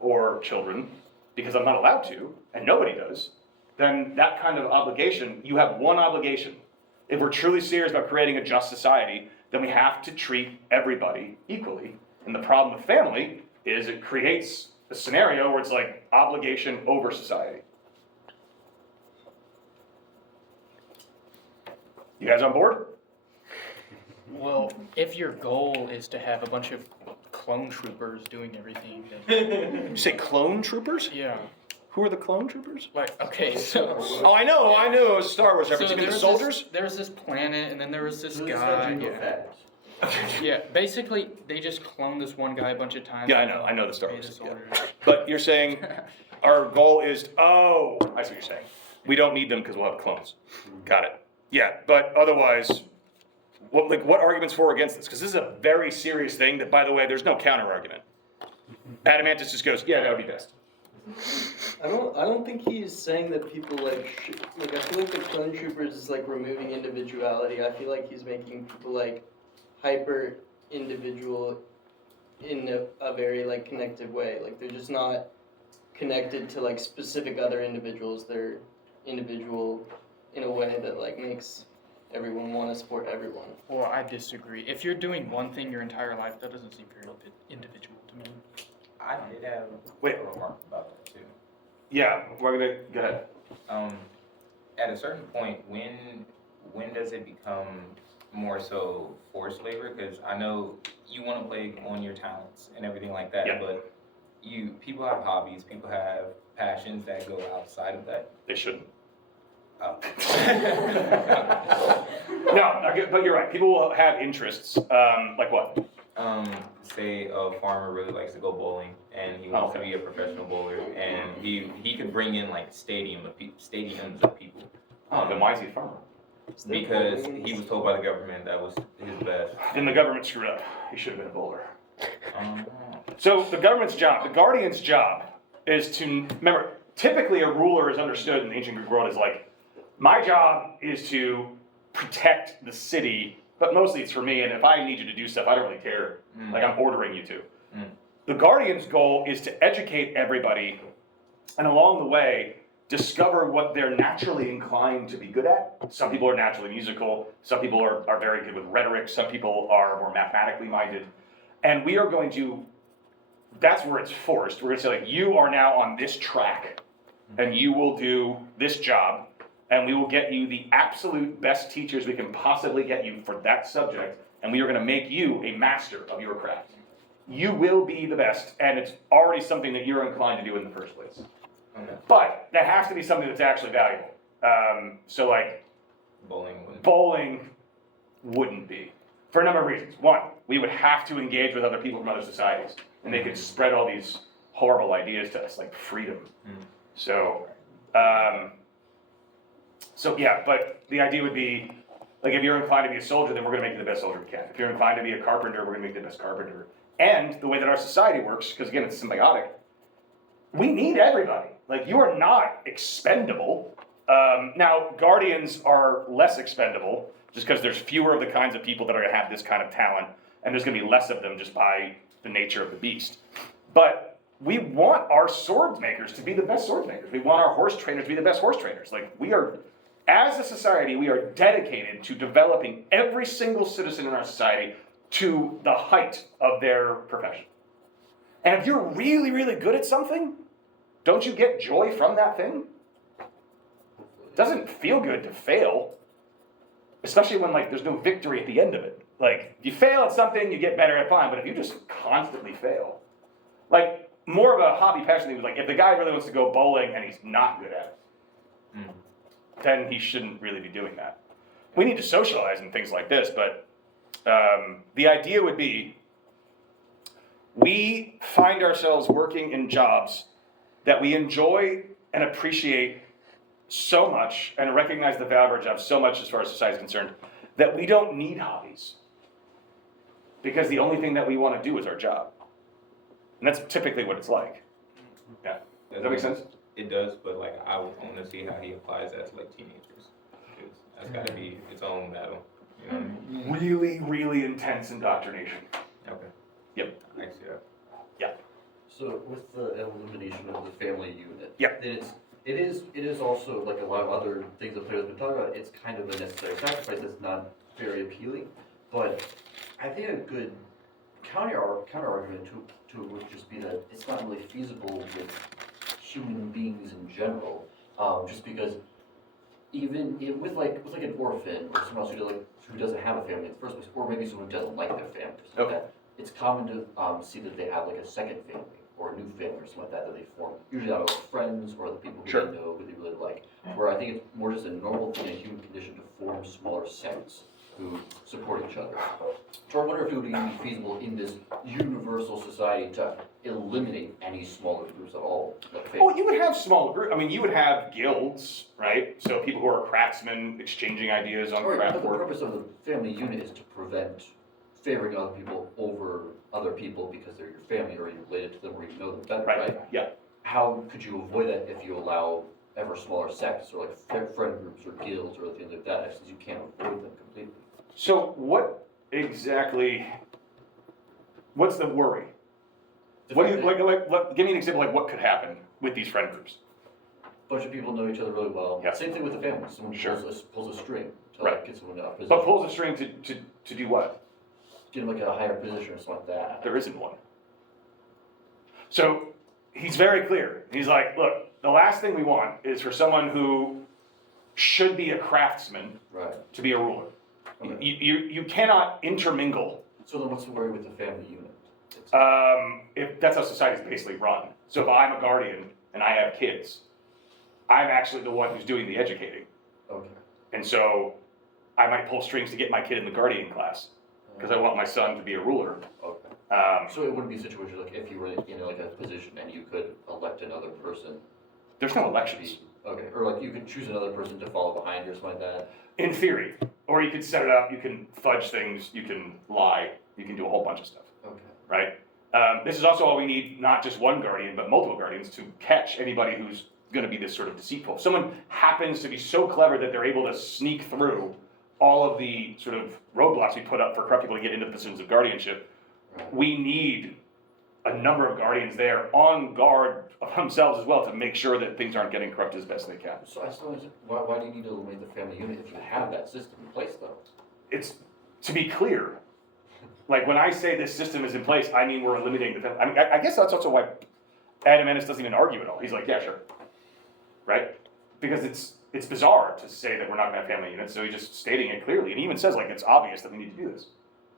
or children, because I'm not allowed to, and nobody does, then that kind of obligation, you have one obligation. If we're truly serious about creating a just society, then we have to treat everybody equally. And the problem with family is it creates a scenario where it's like obligation over society. You guys on board? Well, if your goal is to have a bunch of clone troopers doing everything, then You say clone troopers? yeah. Who are the clone troopers? Like, okay, so Oh, I know it was a Star Wars reference. so You mean the there's soldiers? There's this planet, and then there was this So this is guy. not Jingle Yeah. Fett. Yeah, basically they just cloned this one guy a bunch of times. Yeah, I know the Star Made Wars, the yeah. soldiers. But you're saying our goal is, I see what you're saying. We don't need them because we'll have clones. Got it. Yeah, but otherwise, what arguments for or against this? Because this is a very serious thing that, by the way, there's no counter argument. Adamantis just goes, yeah, that would be best. I don't think he's saying that people like I feel like the clone troopers is like removing individuality. I feel like he's making people like hyper individual in a very like connected way. Like they're just not connected to like specific other individuals. They're individual in a way that like makes everyone want to support everyone. Well, I disagree. If you're doing one thing your entire life, that doesn't seem very individual to me. I did have Wait. a remark about that too. Yeah, we're gonna go ahead. At a certain point, when does it become more so forced labor? Because I know you want to play on your talents and everything like that, Yeah. but people have hobbies, people have passions that go outside of that. They shouldn't. Oh. No, but you're right. People will have interests. Like what? Say a farmer really likes to go bowling and he wants to be a professional bowler, and he can bring in like stadiums of people. Then why is he a farmer? Because he was told by the government that was his best. Then the government screwed up. He should have been a bowler. So the government's job, the guardian's job, is to remember. Typically, a ruler is understood in the ancient Greek world as like, my job is to protect the city, but mostly it's for me. And if I need you to do stuff, I don't really care. Like I'm ordering you to. The guardian's goal is to educate everybody, and along the way, discover what they're naturally inclined to be good at. Some people are naturally musical. Some people are very good with rhetoric. Some people are more mathematically minded. And we are going to, that's where it's forced. We're going to say, like, you are now on this track, and you will do this job, and we will get you the absolute best teachers we can possibly get you for that subject, and we are going to make you a master of your craft. You will be the best, and it's already something that you're inclined to do in the first place. Okay. But that has to be something that's actually valuable. So like, bowling wouldn't be. For a number of reasons. One, we would have to engage with other people from other societies, and they could spread all these horrible ideas to us, like freedom. So yeah, but the idea would be, like, if you're inclined to be a soldier, then we're going to make you the best soldier we can. If you're inclined to be a carpenter, we're going to make you the best carpenter. And the way that our society works, because again, it's symbiotic, we need everybody. Like, you are not expendable. Now, guardians are less expendable, just because there's fewer of the kinds of people that are going to have this kind of talent, and there's going to be less of them just by the nature of the beast. But we want our sword makers to be the best sword makers. We want our horse trainers to be the best horse trainers. Like, we are, as a society, we are dedicated to developing every single citizen in our society to the height of their profession. And if you're really, really good at something, don't you get joy from that thing? It doesn't feel good to fail, especially when, like, there's no victory at the end of it. Like, if you fail at something, you get better at fine, but if you just constantly fail, like, more of a hobby passion thing was like, if the guy really wants to go bowling and he's not good at it, then he shouldn't really be doing that. We need to socialize and things like this, but the idea would be, we find ourselves working in jobs that we enjoy and appreciate so much, and recognize the value of our job so much as far as society is concerned, that we don't need hobbies. Because the only thing that we want to do is our job. And that's typically what it's like. Yeah. Does that make sense? It does, but like I would want to see how he applies that to like teenagers. That's got to be its own battle. You know what I mean? Really, really intense indoctrination. Okay. Yep. I see that. Yeah. So with the elimination of the family unit, yeah, it is also, like a lot of other things that Plato's been talking about, it's kind of a necessary sacrifice that's not very appealing. But I think a good counter argument to it would just be that it's not really feasible with human beings in general, just because even with like an orphan or someone else who doesn't have a family in the first place, or maybe someone who doesn't like their family, like that, it's common to see that they have like a second family or a new family or something like that they form, usually out of friends or other people who they know, who they really like. Where I think it's more just a normal thing in a human condition to form smaller sects who support each other. So I wonder if it would even be feasible in this universal society to eliminate any smaller groups at all, like Well, you would have small groups. I mean, you would have guilds, right? So people who are craftsmen exchanging ideas on Right, craft but the work. purpose of the family unit is to prevent favoring other people over other people because they're your family or you're related to them or you know them better, right? Yeah. How could you avoid that if you allow ever smaller sects or like friend groups or guilds or things like that, since you can't avoid them completely? So what exactly? What's the worry? What do you give me an example, like what could happen with these friend groups? Bunch of people know each other really well. Yeah. Same thing with the family. Someone Sure. pulls a string to Right. like, get someone up position. But pulls a string to do what? Get them like a higher position or something like that. There isn't one. So he's very clear. He's like, look, the last thing we want is for someone who should be a craftsman Right. to be a ruler. Okay. You cannot intermingle. So then what's the worry with the family unit? If that's how society is basically run. So if I'm a guardian and I have kids, I'm actually the one who's doing the educating. Okay. And so I might pull strings to get my kid in the guardian class because I want my son to be a ruler. Okay. So it wouldn't be a situation like if you were in like a position and you could elect another person. There's no elections. Okay, or like you could choose another person to follow behind you or something like that. In theory. Or you could set it up, you can fudge things, you can lie, you can do a whole bunch of stuff, Okay. right? This is also all we need, not just one guardian, but multiple guardians to catch anybody who's gonna be this sort of deceitful. If someone happens to be so clever that they're able to sneak through all of the sort of roadblocks we put up for corrupt people to get into the positions of guardianship, Right. we need a number of guardians there on guard of themselves as well to make sure that things aren't getting corrupted as best they can. So I still why do you need to eliminate the family unit if you have that system in place though? It's, to be clear, like when I say this system is in place, I mean we're eliminating the family. I mean, I guess that's also why Adam Ennis doesn't even argue at all. He's like, yeah, sure, right? Because it's bizarre to say that we're not gonna have family units, so he's just stating it clearly. And he even says like it's obvious that we need to do this.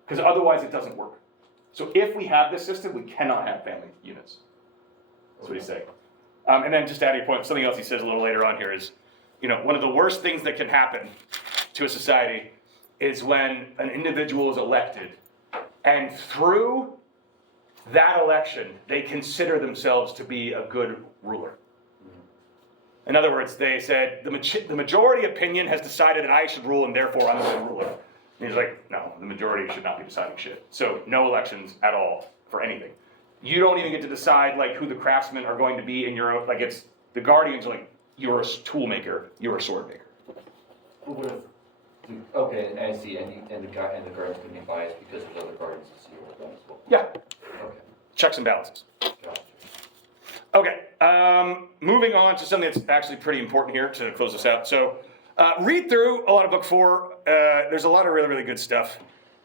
Because otherwise it doesn't work. So if we have this system, we cannot have family units. That's what he's saying. And then just to add your point, something else he says a little later on here is, one of the worst things that can happen to a society is when an individual is elected and through that election, they consider themselves to be a good ruler. In other words, they said, the majority opinion has decided that I should rule and therefore I'm a good ruler. And he's like, no, the majority should not be deciding shit. So no elections at all for anything. You don't even get to decide like who the craftsmen are going to be in your own, like it's, the guardians are like, you're a tool maker, you're a sword maker. But what if, okay, and I see, and the guardians can be biased because there's other guardians that see what that as well. Yeah, Okay, checks and balances. gotcha. Okay, moving on to something that's actually pretty important here to close this out. So read through a lot of book 4. There's a lot of really, really good stuff.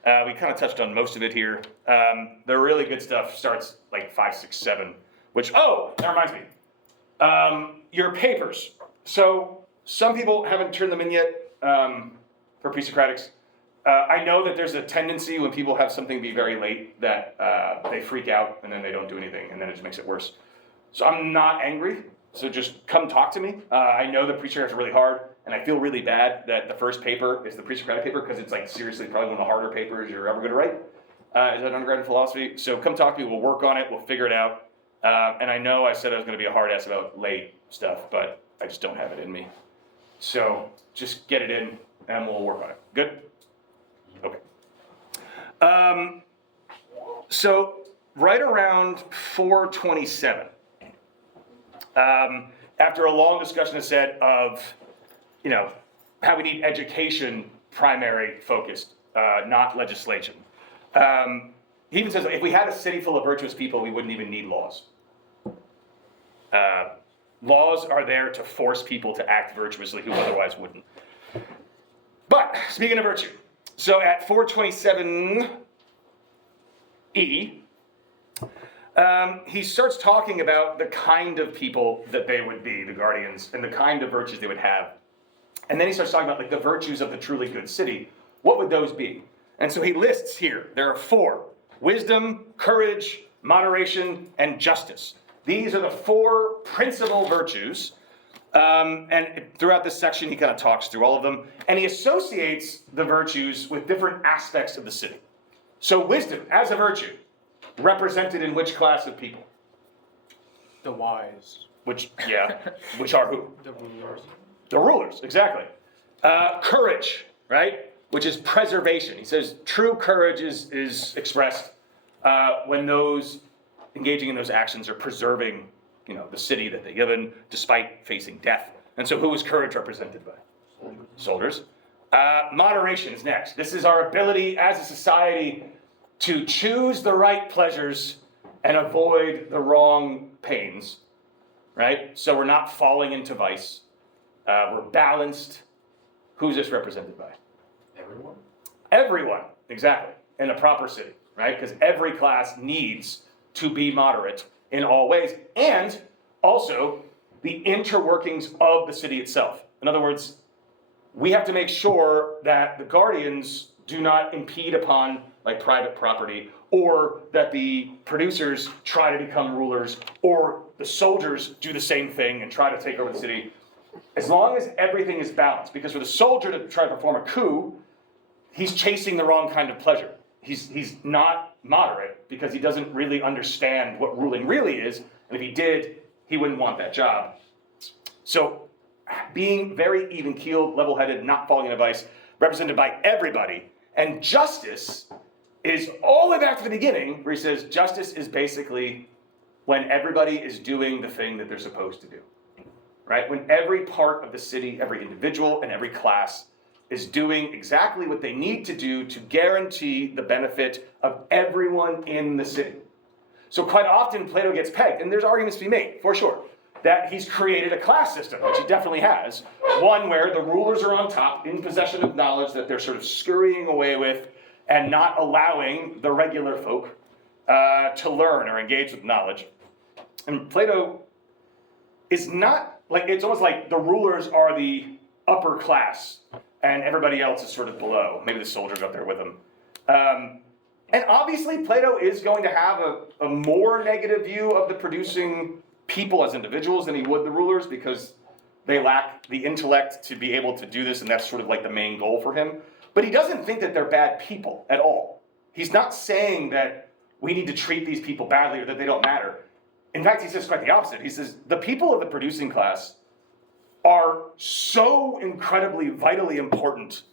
We kind of touched on most of it here. The really good stuff starts like 5, 6, 7, which, that reminds me. Your papers. So some people haven't turned them in yet for pre-Socratics. I know that there's a tendency when people have something be very late that they freak out and then they don't do anything and then it just makes it worse. So I'm not angry, so just come talk to me. I know the pre-Socratics are really hard and I feel really bad that the first paper is the pre-Socratic paper because it's like seriously probably one of the harder papers you're ever gonna write as an undergrad in philosophy. So come talk to me, we'll work on it, we'll figure it out. And I know I said I was gonna be a hard ass about late stuff, but I just don't have it in me. So just get it in and we'll work on it. Good? Okay. So right around 427, after a long discussion is said of, how we need education primary focused, not legislation. He even says if we had a city full of virtuous people, we wouldn't even need laws. Laws are there to force people to act virtuously who otherwise wouldn't. But speaking of virtue, so at 427E, he starts talking about the kind of people that they would be, the guardians, and the kind of virtues they would have. And then he starts talking about like the virtues of the truly good city. What would those be? And so he lists here, there are 4: wisdom, courage, moderation, and justice. These are the 4 principal virtues And throughout this section, he kind of talks through all of them, and he associates the virtues with different aspects of the city. So wisdom, as a virtue, represented in which class of people? The wise. Which are who? The rulers. The rulers, exactly. Courage, right? Which is preservation. He says true courage is expressed when those engaging in those actions are preserving, the city that they live in, despite facing death. And so who is courage represented by? Soldiers. Moderation is next. This is our ability as a society to choose the right pleasures and avoid the wrong pains, right? So we're not falling into vice. We're balanced. Who's this represented by? Everyone? Everyone, exactly, in a proper city, right? Because every class needs to be moderate in all ways, and also the interworkings of the city itself. In other words, we have to make sure that the guardians do not impede upon private property, or that the producers try to become rulers, or the soldiers do the same thing and try to take over the city. As long as everything is balanced, because for the soldier to try to perform a coup, he's chasing the wrong kind of pleasure. He's not moderate because he doesn't really understand what ruling really is, and if he did, he wouldn't want that job. So being very even-keeled, level-headed, not falling into vice, represented by everybody. And justice is all the way back to the beginning, where he says justice is basically when everybody is doing the thing that they're supposed to do, right? When every part of the city, every individual, and every class is doing exactly what they need to do to guarantee the benefit of everyone in the city. So quite often Plato gets pegged, and there's arguments to be made, for sure, that he's created a class system, which he definitely has. One where the rulers are on top, in possession of knowledge that they're sort of scurrying away with, and not allowing the regular folk to learn or engage with knowledge. And Plato is not, it's almost like the rulers are the upper class, and everybody else is sort of below. Maybe the soldiers up there with them. And obviously Plato is going to have a more negative view of the producing people as individuals than he would the rulers, because they lack the intellect to be able to do this, and that's sort of the main goal for him. But he doesn't think that they're bad people at all. He's not saying that we need to treat these people badly or that they don't matter. In fact, he says quite the opposite. He says the people of the producing class are so incredibly, vitally important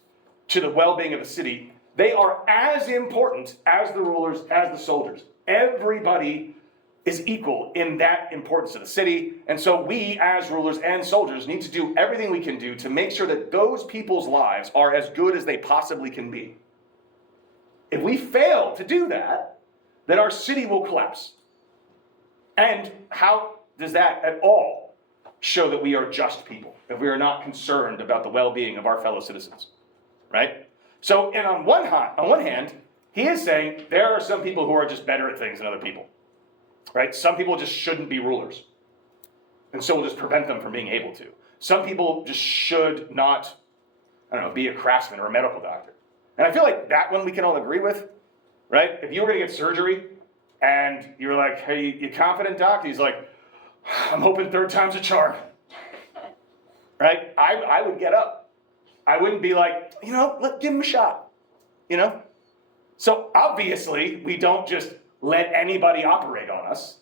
to the well-being of the city. They are as important as the rulers, as the soldiers. Everybody is equal in that importance to the city. And so we, as rulers and soldiers, need to do everything we can do to make sure that those people's lives are as good as they possibly can be. If we fail to do that, then our city will collapse. And how does that at all show that we are just people, if we are not concerned about the well-being of our fellow citizens, right? So, and on one hand, he is saying there are some people who are just better at things than other people, right? Some people just shouldn't be rulers, and so we'll just prevent them from being able to. Some people just should not, be a craftsman or a medical doctor. And I feel like that one we can all agree with, right? If you were gonna get surgery, and you're like, hey, you confident, doc? He's like, I'm hoping third time's a charm, right? I would get up. I wouldn't be like, give him a shot, So obviously, we don't just let anybody operate on us.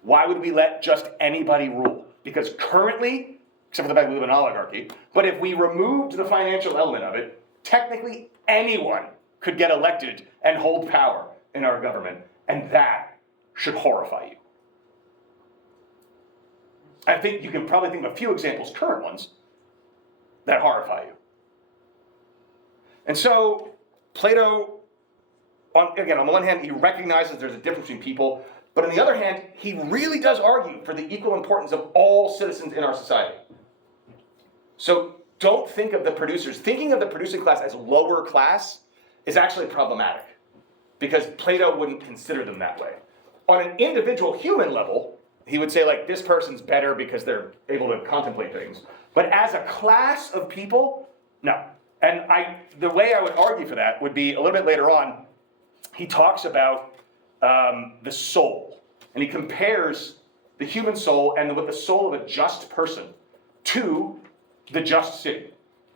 Why would we let just anybody rule? Because currently, except for the fact we live in an oligarchy, but if we removed the financial element of it, technically anyone could get elected and hold power in our government, and that should horrify you. I think you can probably think of a few examples, current ones, that horrify you. And so, Plato, on the one hand, he recognizes there's a difference between people, but on the other hand, he really does argue for the equal importance of all citizens in our society. So don't think of the producers. Thinking of the producing class as lower class is actually problematic, because Plato wouldn't consider them that way. On an individual human level, he would say, this person's better because they're able to contemplate things. But as a class of people, no. And the way I would argue for that would be a little bit later on. He talks about the soul, and he compares the human soul and what the soul of a just person to the just city.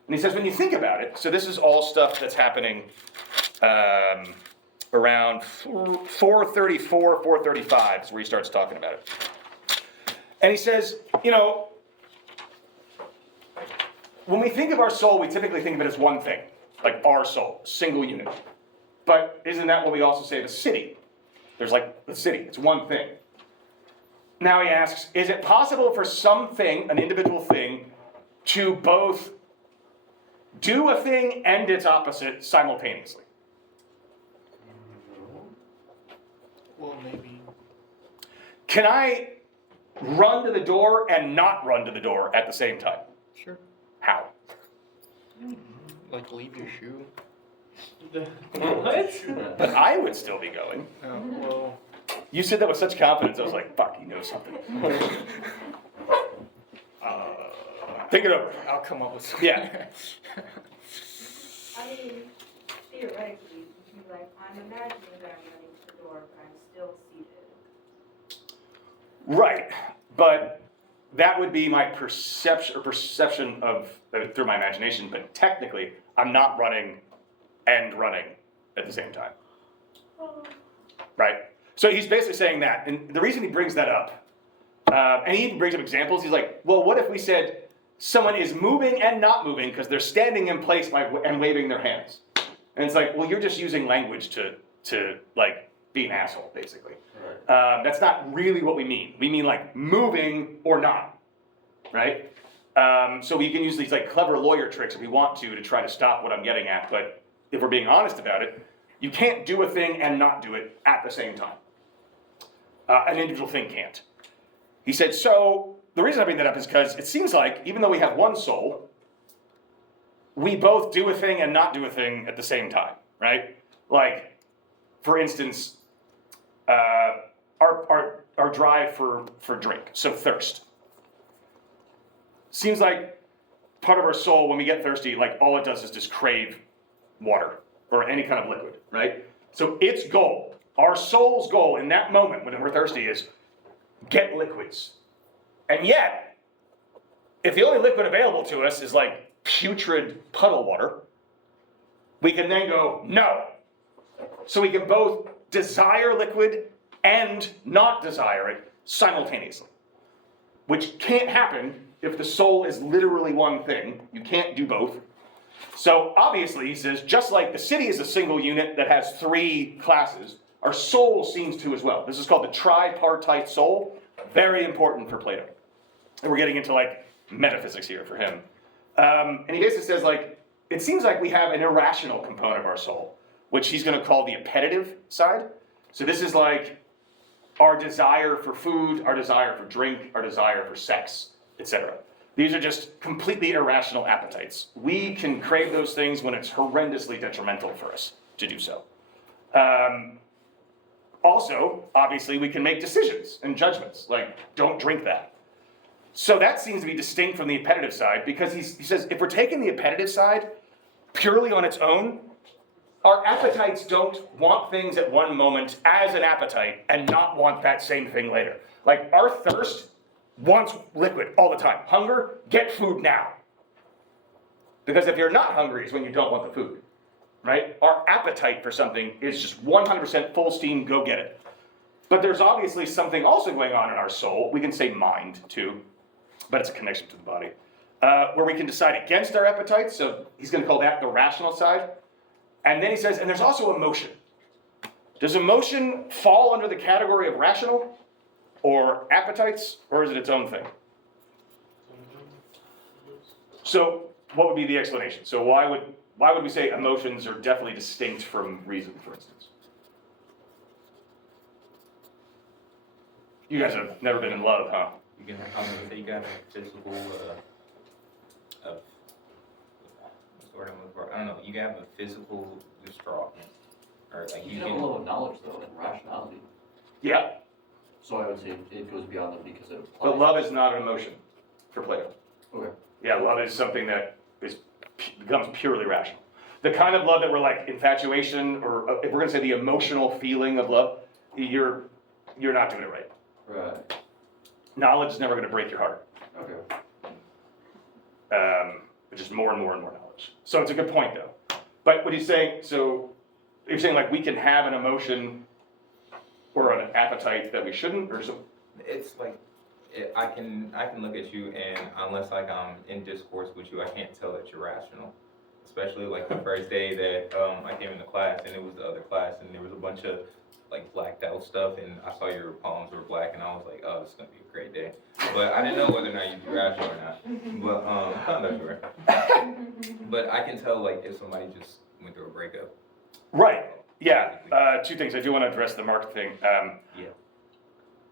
And he says, when you think about it, so this is all stuff that's happening around 434, 435 is where he starts talking about it. And he says, you know, when we think of our soul, we typically think of it as one thing, like our soul, single unit. But isn't that what we also say of a city? There's like the city, it's one thing. Now he asks, is it possible for something, an individual thing, to both do a thing and its opposite simultaneously? Well, maybe. Can I run to the door and not run to the door at the same time? Sure. How? Like leave your shoe. What? But I would still be going. Oh, well. You said that with such confidence, I was like, fuck, he knows something. Think it over. I'll come up with something. Yeah. I mean, theoretically, you can be like, I'm imagining that I'm running to the door, but I'm still seated. Right, but that would be my perception of through my imagination. But technically, I'm not running and running at the same time. Right. So he's basically saying that, and the reason he brings that up, and he even brings up examples. He's like, well, what if we said someone is moving and not moving because they're standing in place and waving their hands? And it's like, well, you're just using language to like be an asshole, basically. Right. That's not really what we mean. We mean like moving or not, right? So we can use these like clever lawyer tricks if we want to try to stop what I'm getting at. But if we're being honest about it, you can't do a thing and not do it at the same time. An individual thing can't. He said, so the reason I bring that up is because it seems like even though we have one soul, we both do a thing and not do a thing at the same time, right? Like, for instance, our drive for drink, so thirst. Seems like part of our soul, when we get thirsty, like all it does is just crave water or any kind of liquid, right? So its goal, our soul's goal in that moment when we're thirsty is get liquids. And yet, if the only liquid available to us is like putrid puddle water, we can then go, no. So we can both desire liquid and not desire it simultaneously, which can't happen if the soul is literally one thing. You can't do both. So obviously, he says, just like the city is a single unit that has three classes, our soul seems to as well. This is called the tripartite soul. Very important for Plato. And we're getting into like metaphysics here for him. And he basically says like, it seems like we have an irrational component of our soul, which he's going to call the appetitive side. So this is like our desire for food, our desire for drink, our desire for sex, etc. These are just completely irrational appetites. We can crave those things when it's horrendously detrimental for us to do so. Also, obviously, we can make decisions and judgments, like, don't drink that. So that seems to be distinct from the appetitive side, because he says, if we're taking the appetitive side purely on its own, our appetites don't want things at one moment as an appetite and not want that same thing later. Like, our thirst wants liquid all the time. Hunger, get food now. Because if you're not hungry is when you don't want the food, right? Our appetite for something is just 100% full steam, go get it. But there's obviously something also going on in our soul, we can say mind too, but it's a connection to the body, where we can decide against our appetites, so he's going to call that the rational side. And then he says, and there's also emotion. Does emotion fall under the category of rational or appetites, or is it its own thing? So what would be the explanation? So why would we say emotions are definitely distinct from reason, for instance? You guys have never been in love, huh? You can, I'm gonna say you got a physical, what's the word I'm looking for? I don't know, you have a physical distraught, or like You you have a can, level of knowledge though, and rationality. Yeah, So I would say it goes beyond that because it applies. but love is not an emotion for Plato. Okay. Yeah, love is something that becomes purely rational. The kind of love that we're like infatuation, or if we're gonna say the emotional feeling of love, you're not doing it right. Right. Knowledge is never gonna break your heart. Okay. just more and more and more knowledge. So it's a good point though. But what he's saying, so you're saying like we can have an emotion or an appetite that we shouldn't, or something? It's like I can look at you, and unless like I'm in discourse with you, I can't tell that you're rational. Especially like the first day that I came into class, and it was the other class, and there was a bunch of like blacked out stuff, and I saw your palms were black, and I was like, oh, this is gonna be a great day. But I didn't know whether or not you'd be rational or not. But I found out you were. But I can tell like if somebody just went through a breakup. Right. Yeah. Two things. I do want to address the Mark thing. Yeah.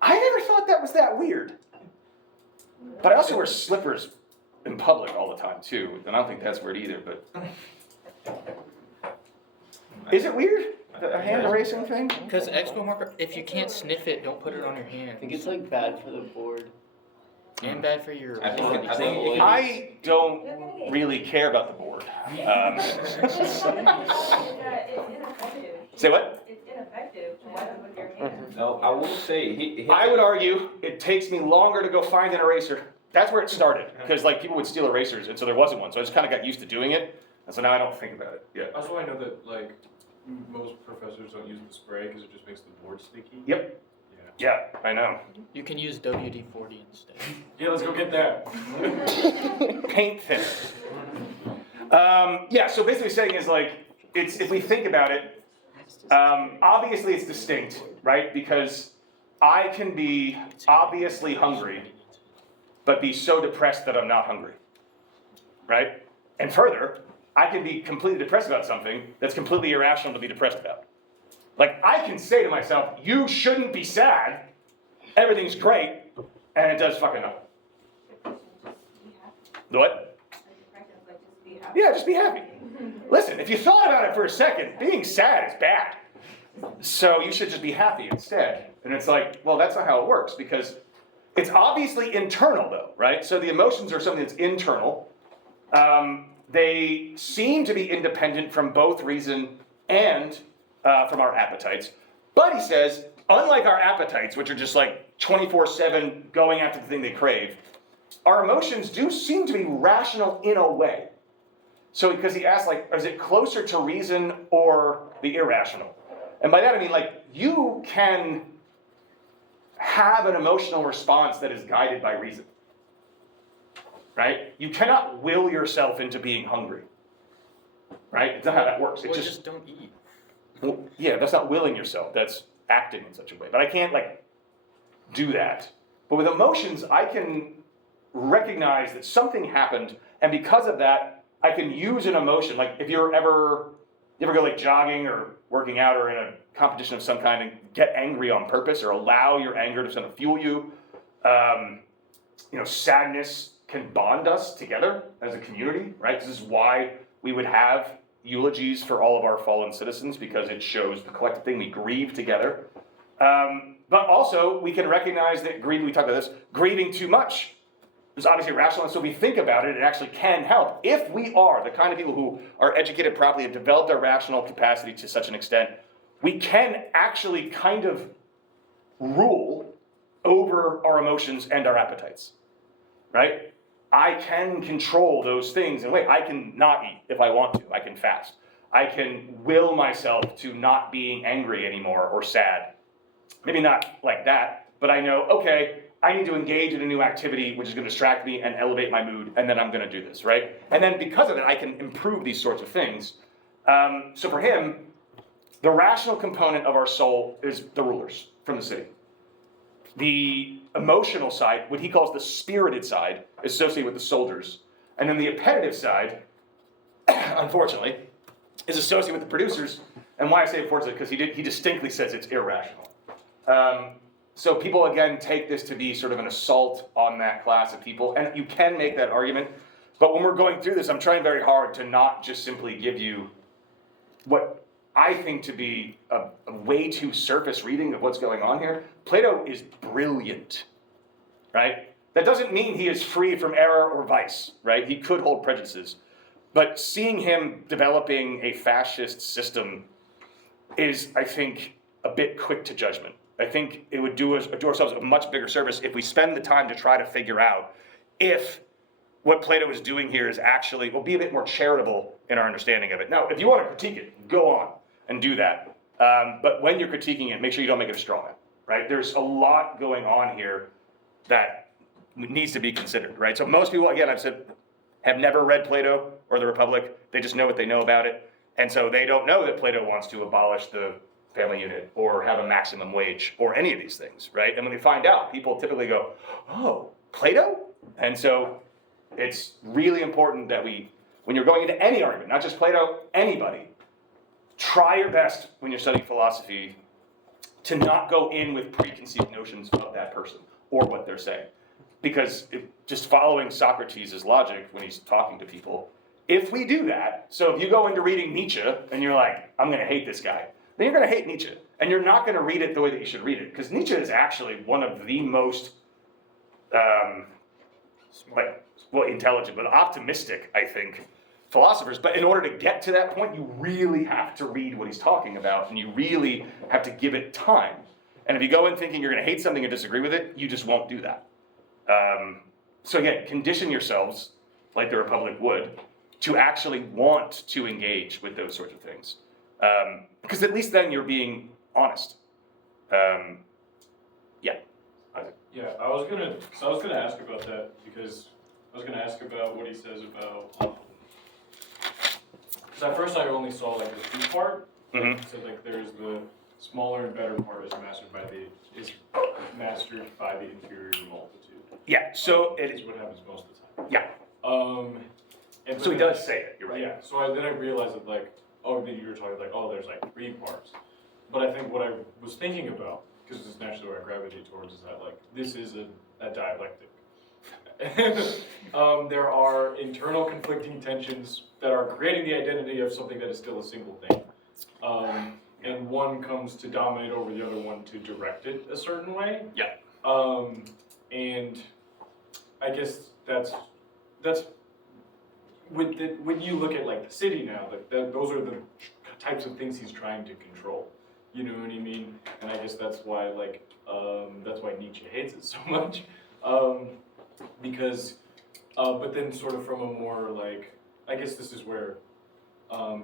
I never thought that was that weird. But I also wear slippers in public all the time too, and I don't think that's weird either. But is it weird? The hand erasing thing? Because expo marker, if you can't sniff it, don't put it on your hand. I think it's like bad for the board. And bad for your. I think it can- I don't really care about the board. It's ineffective. Say what? It's ineffective to wipe it with your hand. No, I will say he I would argue it takes me longer to go find an eraser. That's where it started, because like people would steal erasers, and so there wasn't one. So I just kind of got used to doing it, and so now I don't think about it. Yeah. Also, I know that like most professors don't use the spray because it just makes the board sticky. Yep. Yeah. Yeah, I know. You can use WD-40 instead. Yeah, let's go get that. Paint thinner. Yeah. So basically, saying is like it's if we think about it, obviously it's distinct, right? Because I can be obviously hungry, but be so depressed that I'm not hungry, right? And further, I can be completely depressed about something that's completely irrational to be depressed about. Like, I can say to myself, you shouldn't be sad, everything's great, and it does fucking nothing. The what? Yeah, just be happy. Listen, if you thought about it for a second, being sad is bad. So you should just be happy instead. And it's like, well, that's not how it works, because it's obviously internal though, right? So the emotions are something that's internal. They seem to be independent from both reason and from our appetites. But he says, unlike our appetites, which are just like 24/7 going after the thing they crave, our emotions do seem to be rational in a way. So because he asks, like, is it closer to reason or the irrational? And by that I mean, like, you can have an emotional response that is guided by reason. Right? You cannot will yourself into being hungry. Right? It's not how that works. It's Well, just don't eat. well, yeah, that's not willing yourself. That's acting in such a way. But I can't like do that. But with emotions, I can recognize that something happened, and because of that, I can use an emotion. Like if you ever go like jogging or working out or in a competition of some kind and get angry on purpose or allow your anger to sort of fuel you. Sadness can bond us together as a community, right? This is why we would have eulogies for all of our fallen citizens, because it shows the collective thing. We grieve together. But also, we can recognize that grieving, we talked about this, grieving too much is obviously irrational, and so we think about it, it actually can help. If we are the kind of people who are educated properly and developed our rational capacity to such an extent, we can actually kind of rule over our emotions and our appetites, right? I can control those things in a way. I can not eat if I want to. I can fast. I can will myself to not being angry anymore or sad. Maybe not like that, but I know, okay, I need to engage in a new activity which is going to distract me and elevate my mood, and then I'm going to do this, right? And then because of it, I can improve these sorts of things. So for him, the rational component of our soul is the rulers from the city. The emotional side, what he calls the spirited side, is associated with the soldiers. And then the appetitive side, unfortunately, is associated with the producers. And why I say unfortunately, because he distinctly says it's irrational. So people, again, take this to be sort of an assault on that class of people. And you can make that argument. But when we're going through this, I'm trying very hard to not just simply give you what I think to be a way too surface reading of what's going on here. Plato is brilliant, right? That doesn't mean he is free from error or vice, right? He could hold prejudices. But seeing him developing a fascist system is, I think, a bit quick to judgment. I think it would do ourselves a much bigger service if we spend the time to try to figure out if what Plato is doing here is actually, we'll be a bit more charitable in our understanding of it. Now, if you want to critique it, go on and do that. But when you're critiquing it, make sure you don't make it a straw man, right? There's a lot going on here that needs to be considered, right? So most people, again, I've said, have never read Plato or the Republic. They just know what they know about it. And so they don't know that Plato wants to abolish the family unit or have a maximum wage or any of these things, right? And when they find out, people typically go, oh, Plato? And so it's really important that when you're going into any argument, not just Plato, anybody, try your best when you're studying philosophy to not go in with preconceived notions of that person or what they're saying. Because just following Socrates' logic when he's talking to people, if we do that, so if you go into reading Nietzsche and you're like, I'm going to hate this guy, then you're going to hate Nietzsche. And you're not going to read it the way that you should read it. Because Nietzsche is actually one of the most, intelligent, but optimistic, I think, philosophers. But in order to get to that point, you really have to read what he's talking about, and you really have to give it time. And if you go in thinking you're going to hate something and disagree with it, you just won't do that. So again, condition yourselves, like the Republic would, to actually want to engage with those sorts of things. Because at least then you're being honest. Yeah, I was gonna ask about that because I was gonna ask about what he says about. Because at first I only saw like the food part. Mm-hmm. So like there's the smaller and better part is mastered by the inferior multitude. Yeah, so it is is. what happens most of the time. Yeah. And So he then- does say it, you're right. Yeah, so then I realized that like, then you were talking like, there's like 3 parts. But I think what I was thinking about, because it's naturally where I gravitate towards, is that like, this is a dialectic. There are internal conflicting tensions that are creating the identity of something that is still a single thing. And one comes to dominate over the other one to direct it a certain way. Yeah. And I guess that's when you look at like the city now, those are the types of things he's trying to control. You know what I mean? And I guess that's why that's why Nietzsche hates it so much, because but then sort of from a more like, I guess this is where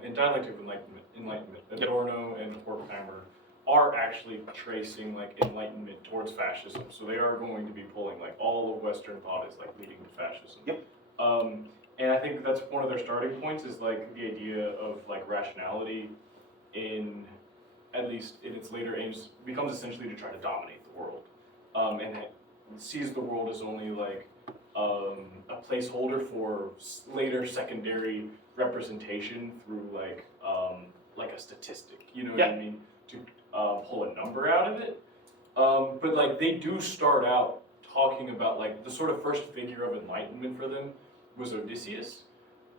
in dialectic of enlightenment, Adorno and Horkheimer are actually tracing like enlightenment towards fascism. So they are going to be pulling like all of Western thought is like leading to fascism. Yep. And I think that's one of their starting points is like the idea of like rationality in, at least in its later aims, becomes essentially to try to dominate the world. And it sees the world as only like a placeholder for later secondary representation through like a statistic, you know what I mean? To pull a number out of it. But like they do start out talking about like the sort of first figure of enlightenment for them was Odysseus.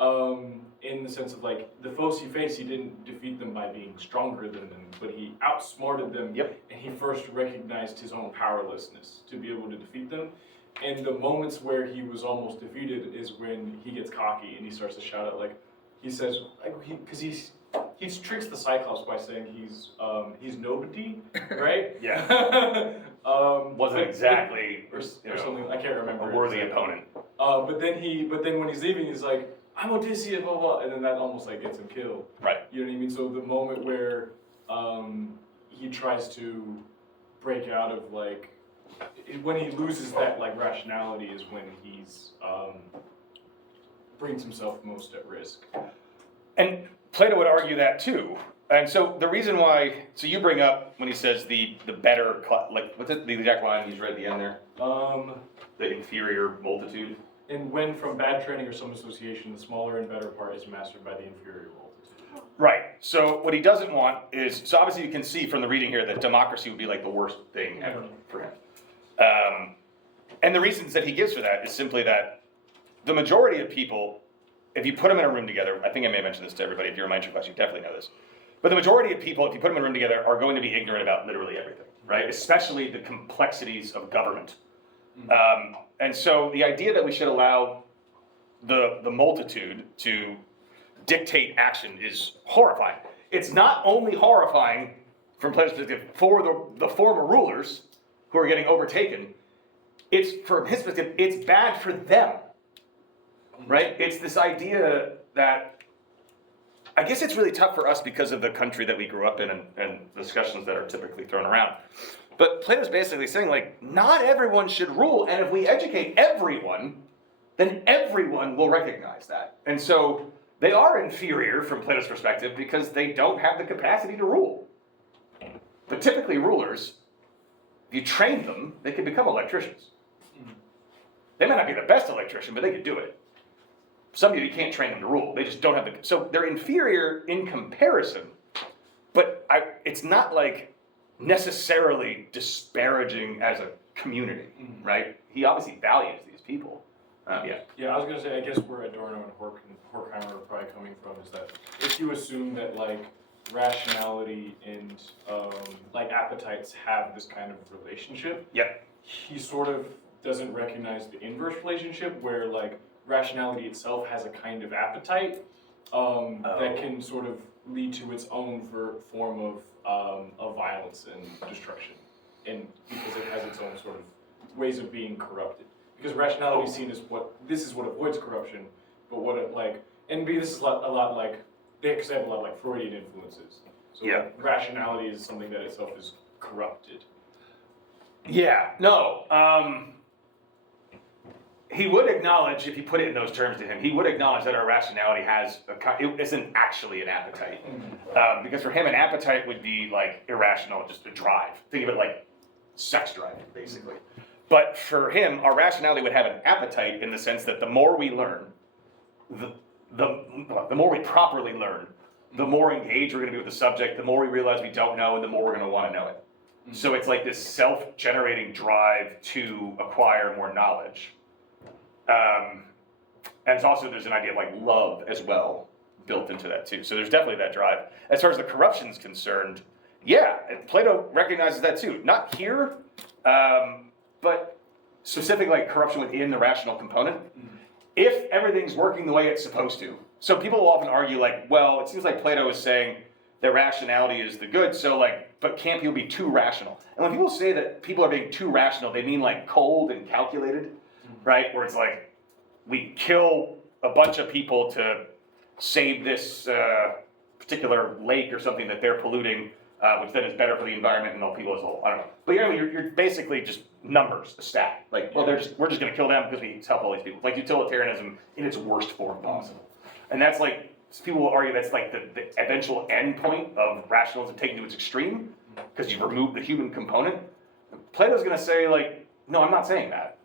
In the sense of like the foes he faced, he didn't defeat them by being stronger than them, but he outsmarted them. Yep. And he first recognized his own powerlessness to be able to defeat them. And the moments where he was almost defeated is when he gets cocky and he starts to shout out like, he says, because he tricks the Cyclops by saying he's nobody, right? Yeah. Wasn't exactly or something. I can't remember. a worthy opponent. But then when he's leaving, he's like, I'm Odysseus, blah blah, and then that almost like gets him killed. Right. You know what I mean? So the moment where he tries to break out of like, when he loses that like rationality is when he's brings himself most at risk. And Plato would argue that too. And so the reason why, so you bring up when he says the better, like what's the exact line he's read at the end there? The inferior multitude. And when from bad training or some association, the smaller and better part is mastered by the inferior multitude. Right. So what he doesn't want is, so obviously you can see from the reading here that democracy would be like the worst thing ever for him. And the reasons that he gives for that is simply that the majority of people, if you put them in a room together, I think I may have mentioned this to everybody, if you're in my intro class, you definitely know this. But the majority of people, if you put them in a room together, are going to be ignorant about literally everything, right? Especially the complexities of government. And so the idea that we should allow the multitude to dictate action is horrifying. It's not only horrifying from Plato's perspective for the former rulers who are getting overtaken, it's from his perspective, it's bad for them right? It's this idea that, I guess it's really tough for us because of the country that we grew up in and discussions that are typically thrown around. But Plato's basically saying, like, not everyone should rule, and if we educate everyone, then everyone will recognize that. And so they are inferior from Plato's perspective because they don't have the capacity to rule. But typically rulers, if you train them, they can become electricians. They might not be the best electrician, but they could do it. Some of you can't train them to rule. They just don't have the, so they're inferior in comparison, but it's not like necessarily disparaging as a community, right? He obviously values these people. Yeah. Yeah, I was gonna say, I guess where Adorno and Horkheimer are probably coming from is that if you assume that like rationality and like appetites have this kind of relationship, Yep. he sort of doesn't recognize the inverse relationship where like rationality itself has a kind of appetite that can sort of lead to its own form of violence and destruction, and because it has its own sort of ways of being corrupted. Because rationality is seen as this is what avoids corruption, but what it like, and this is a lot like, because they have a lot of like Freudian influences. So Yeah. like, rationality is something that itself is corrupted. Yeah, no, he would acknowledge, if you put it in those terms to him, he would acknowledge that our rationality has, it isn't actually an appetite. Because for him, an appetite would be like irrational, just a drive. Think of it like sex drive, basically. But for him, our rationality would have an appetite in the sense that the more we learn, the more we properly learn, the more engaged we're going to be with the subject, the more we realize we don't know, and the more we're going to want to know it. So it's like this self-generating drive to acquire more knowledge. And it's also, there's an idea of like love as well built into that too. So there's definitely that drive. As far as the corruption's concerned, yeah, Plato recognizes that too. Not here, but specifically like corruption within the rational component. If everything's working the way it's supposed to. So people will often argue like, well, it seems like Plato is saying that rationality is the good, so like, but can't people be too rational? And when people say that people are being too rational, they mean like cold and calculated, right? Where it's like, we kill a bunch of people to save this particular lake or something that they're polluting, which then is better for the environment and all people as a whole. I don't know. But you're basically just numbers, a stat. Like, well, we're just gonna kill them because we help all these people. Like utilitarianism in its worst form possible. And that's like, people will argue that's like the eventual end point of rationalism taken to its extreme, because you remove the human component. Plato's gonna say like, no, I'm not saying that.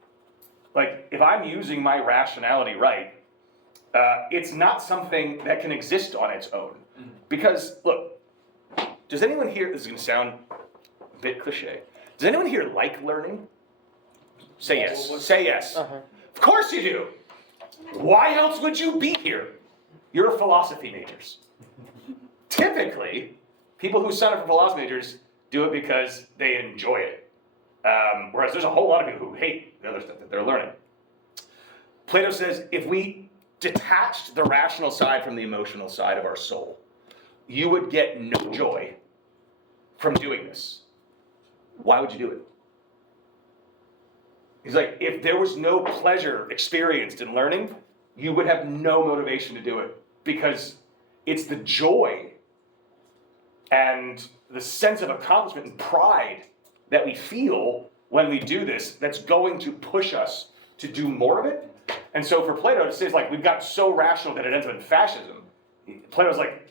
Like, if I'm using my rationality right, it's not something that can exist on its own. Because, look, does anyone here, this is gonna sound a bit cliche, does anyone here like learning? Say yes, say yes. Of course you do. Why else would you be here? You're philosophy majors. Typically, people who sign up for philosophy majors do it because they enjoy it. Whereas there's a whole lot of people who hate the other stuff that they're learning. Plato says if we detached the rational side from the emotional side of our soul, you would get no joy from doing this. Why would you do it? He's like, if there was no pleasure experienced in learning, you would have no motivation to do it, because it's the joy and the sense of accomplishment and pride that we feel when we do this that's going to push us to do more of it. And so for Plato to say, it's like, we've got so rational that it ends up in fascism, Plato's like,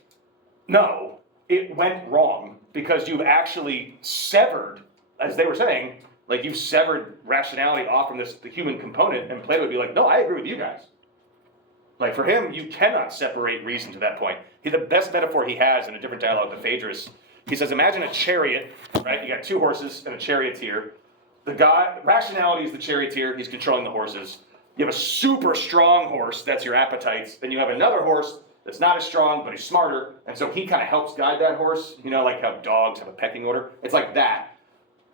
no, it went wrong because you've actually severed, as they were saying, like you've severed rationality off from the human component, and Plato would be like, no, I agree with you guys. Like for him, you cannot separate reason to that point. The best metaphor he has in a different dialogue with Phaedrus, he says, imagine a chariot, right? You got two horses and a charioteer. The guy, rationality is the charioteer, he's controlling the horses. You have a super strong horse, that's your appetites. Then you have another horse that's not as strong, but he's smarter, and so he kind of helps guide that horse. You know, like how dogs have a pecking order. It's like that.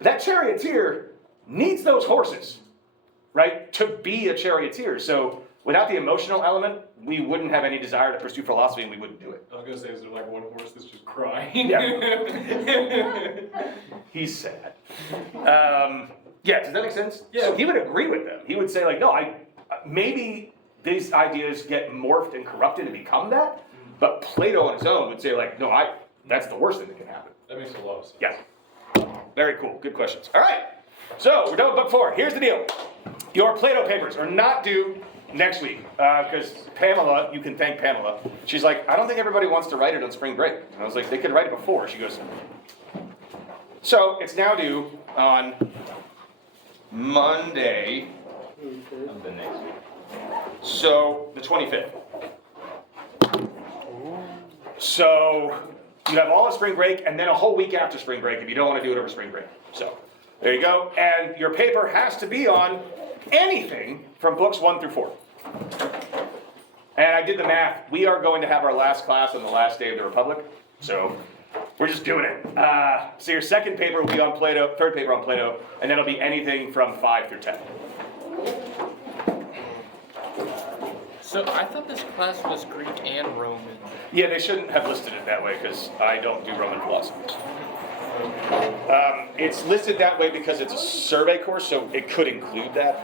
That charioteer needs those horses, right, to be a charioteer. So without the emotional element, we wouldn't have any desire to pursue philosophy, and we wouldn't do it. I was gonna say, is there like one horse that's just crying? Yeah. He's sad. Yeah, does that make sense? Yeah. So he would agree with them. He would say like, no, maybe these ideas get morphed and corrupted and become that. But Plato on his own would say like, no, that's the worst thing that can happen. That makes a lot of sense. Yes. Very cool. Good questions. All right. So we're done with book 4. Here's the deal. Your Plato papers are not due next week because Pamela, you can thank Pamela. She's like, I don't think everybody wants to write it on spring break. And I was like, they could write it before. She goes, so it's now due on Monday. Of the next week. So the 25th. So you have all of spring break and then a whole week after spring break if you don't want to do it over spring break. So there you go. And your paper has to be on anything from books 1 through 4. And I did the math. We are going to have our last class on the last day of the Republic. So we're just doing it. So your second paper will be on Plato, third paper on Plato, and that'll be anything from 5 through 10. So I thought this class was Greek and Roman. Yeah, they shouldn't have listed it that way because I don't do Roman philosophy. It's listed that way because it's a survey course, so it could include that.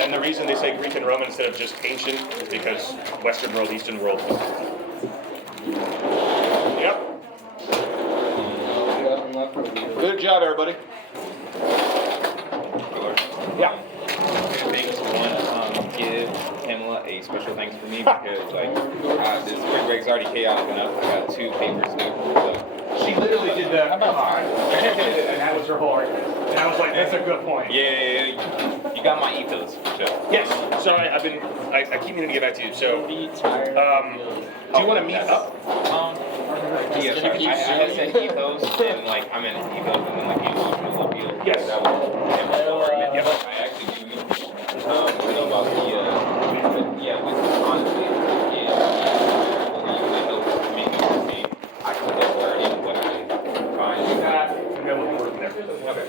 And the reason they say Greek and Roman instead of just ancient is because Western world, Eastern world. Yep. Good job, everybody. Yeah. Things want to give Pamela a special thanks for me because like this spring break's already chaotic enough. I got 2 papers due. So. She literally did the come on, and that was her whole argument. And I was like, that's a good point. Yeah, you got my ethos for sure. Yes. So I keep meaning to get back to you. So, do you want to meet up? Yeah, sorry. I had said ethos and like I meant ethos and then like the emotional appeal. Yes. That was, I